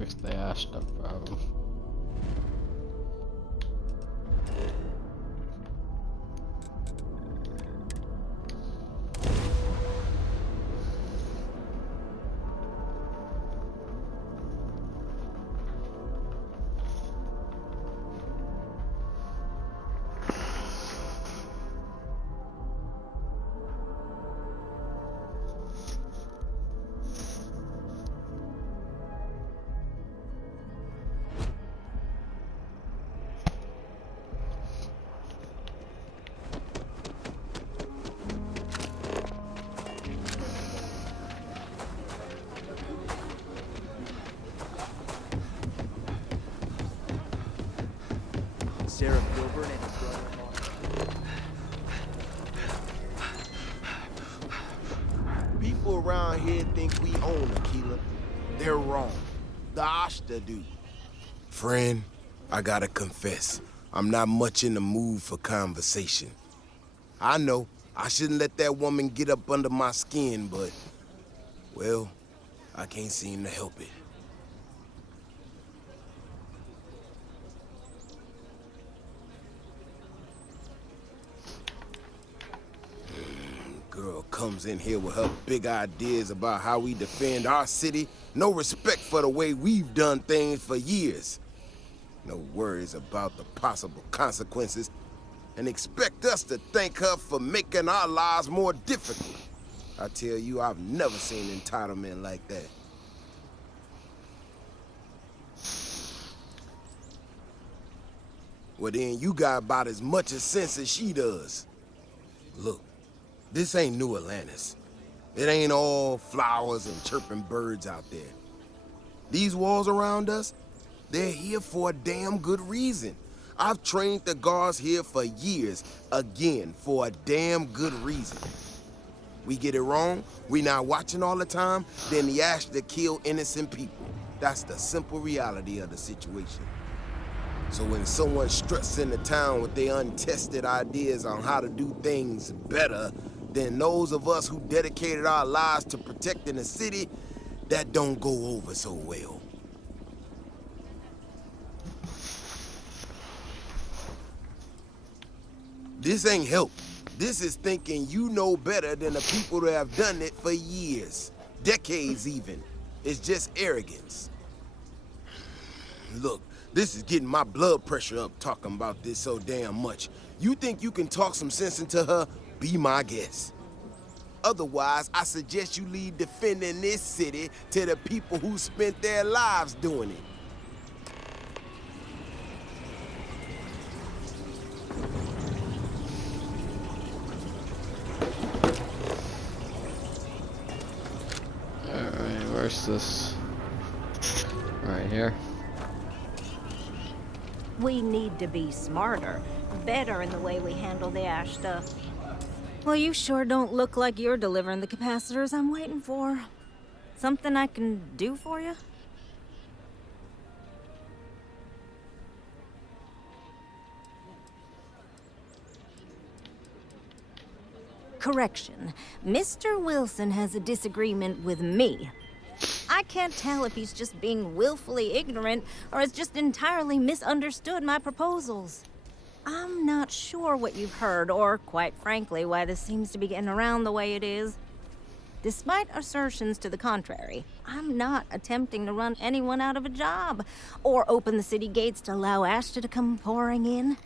fix the Ashta problem. Sarah Gilbert and his brother-in-law. People around here think we own Aquila. They're wrong. The Ashta do. Friend, I gotta confess, I'm not much in the mood for conversation. I know, I shouldn't let that woman get up under my skin, but, well, I can't seem to help it. Girl comes in here with her big ideas about how we defend our city. No respect for the way we've done things for years. No worries about the possible consequences. And expect us to thank her for making our lives more difficult. I tell you, I've never seen entitlement like that. Well then, you got about as much sense as she does. Look. This ain't New Atlantis. It ain't all flowers and chirping birds out there. These walls around us, they're here for a damn good reason. I've trained the guards here for years, again, for a damn good reason. We get it wrong, we not watching all the time, then the Ashta kill innocent people. That's the simple reality of the situation. So when someone struts into town with their untested ideas on how to do things better, then those of us who dedicated our lives to protecting the city, that don't go over so well. This ain't help. This is thinking you know better than the people that have done it for years, decades even. It's just arrogance. Look, this is getting my blood pressure up talking about this so damn much. You think you can talk some sense into her? Be my guest. Otherwise, I suggest you leave defending this city to the people who spent their lives doing it. Alright, where's this? Right here. We need to be smarter, better in the way we handle the Ashta. Well, you sure don't look like you're delivering the capacitors I'm waiting for. Something I can do for you? Correction. Mr. Wilson has a disagreement with me. I can't tell if he's just being willfully ignorant or has just entirely misunderstood my proposals. I'm not sure what you've heard, or, quite frankly, why this seems to be getting around the way it is. Despite assertions to the contrary, I'm not attempting to run anyone out of a job, or open the city gates to allow Ashta to come pouring in.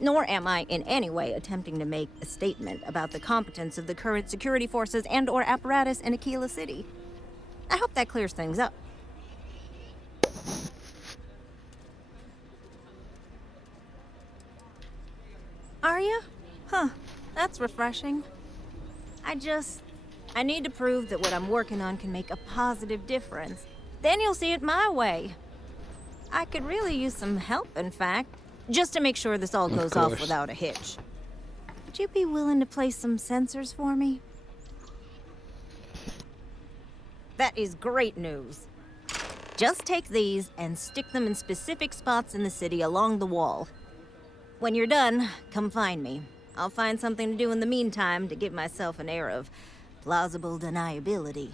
Nor am I in any way attempting to make a statement about the competence of the current security forces and/or apparatus in Aquila City. I hope that clears things up. Are you? Huh, that's refreshing. I need to prove that what I'm working on can make a positive difference. Then you'll see it my way. I could really use some help, in fact, just to make sure this all goes off without a hitch. Would you be willing to place some sensors for me? That is great news. Just take these and stick them in specific spots in the city along the wall. When you're done, come find me. I'll find something to do in the meantime to give myself an air of plausible deniability.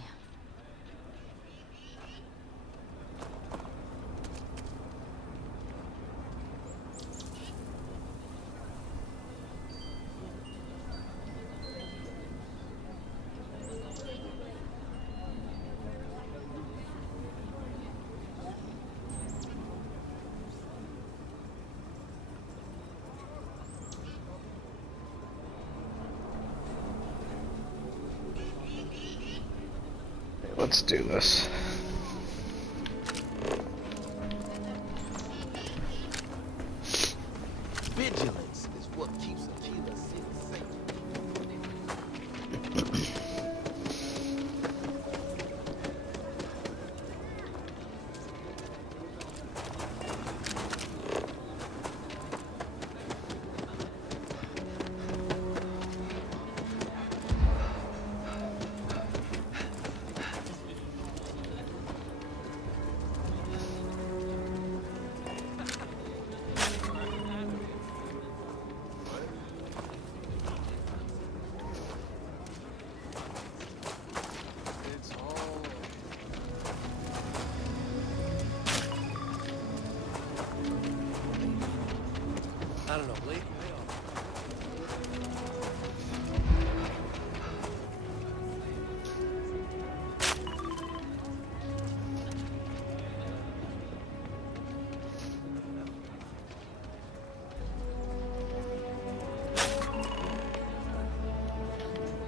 let's do this. Vigilance is what keeps a killer city safe. I don't know, late?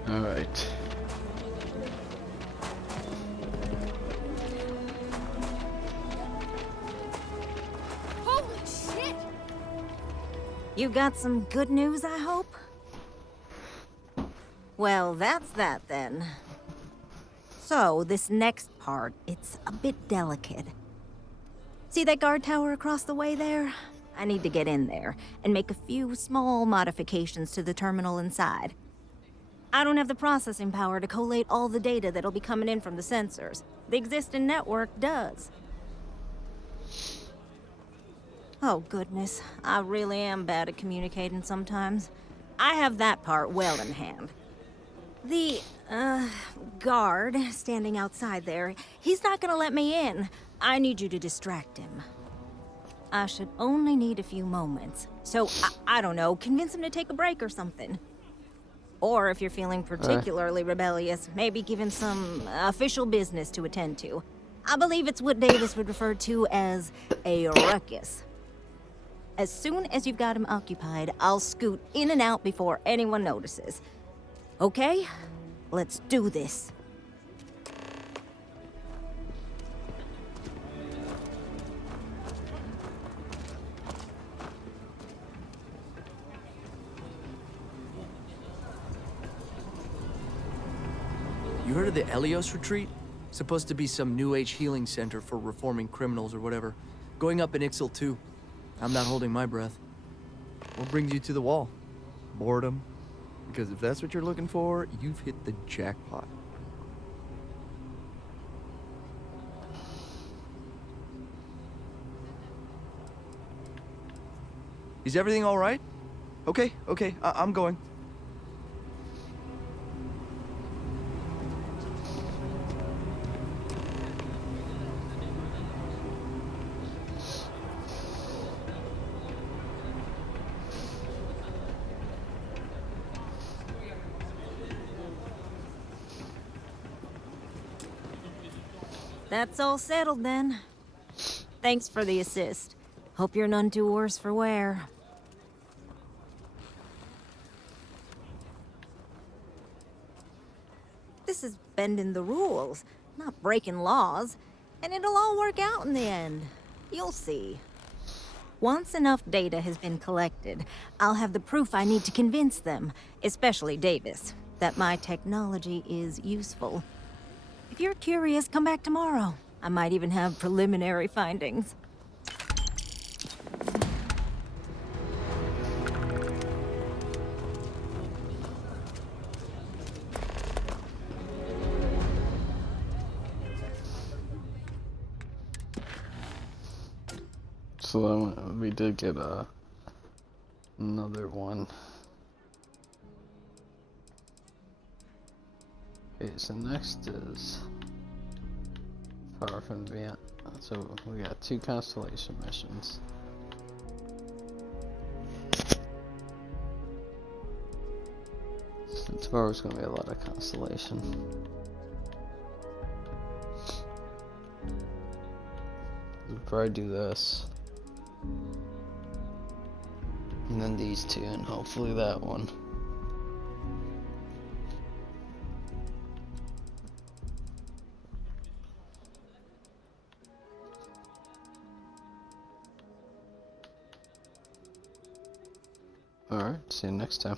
All right. Holy shit! You got some good news, I hope? Well, that's that then. So, this next part, it's a bit delicate. See that guard tower across the way there? I need to get in there and make a few small modifications to the terminal inside. I don't have the processing power to collate all the data that'll be coming in from the sensors. The existing network does. Oh, goodness. I really am bad at communicating sometimes. I have that part well in hand. The, guard standing outside there, he's not gonna let me in. I need you to distract him. I should only need a few moments. So, I don't know, convince him to take a break or something. Or if you're feeling particularly rebellious, maybe give him some official business to attend to. I believe it's what Davis would refer to as a ruckus. As soon as you've got him occupied, I'll scoot in and out before anyone notices. Okay? Let's do this. You heard of the Elios Retreat? Supposed to be some new age healing center for reforming criminals or whatever. Going up in Ixel too. I'm not holding my breath. What brings you to the wall? Boredom? Because if that's what you're looking for, you've hit the jackpot. Is everything all right? Okay, I'm going. That's all settled then. Thanks for the assist. Hope you're none too worse for wear. This is bending the rules, not breaking laws. And it'll all work out in the end. You'll see. Once enough data has been collected, I'll have the proof I need to convince them, especially Davis, that my technology is useful. If you're curious, come back tomorrow. I might even have preliminary findings. So we did get another one. Okay, so next is Far from Viet. So we got 2 constellation missions. So tomorrow's gonna be a lot of constellation. We'll probably do this. And then these 2, and hopefully that one. Alright, see you next time.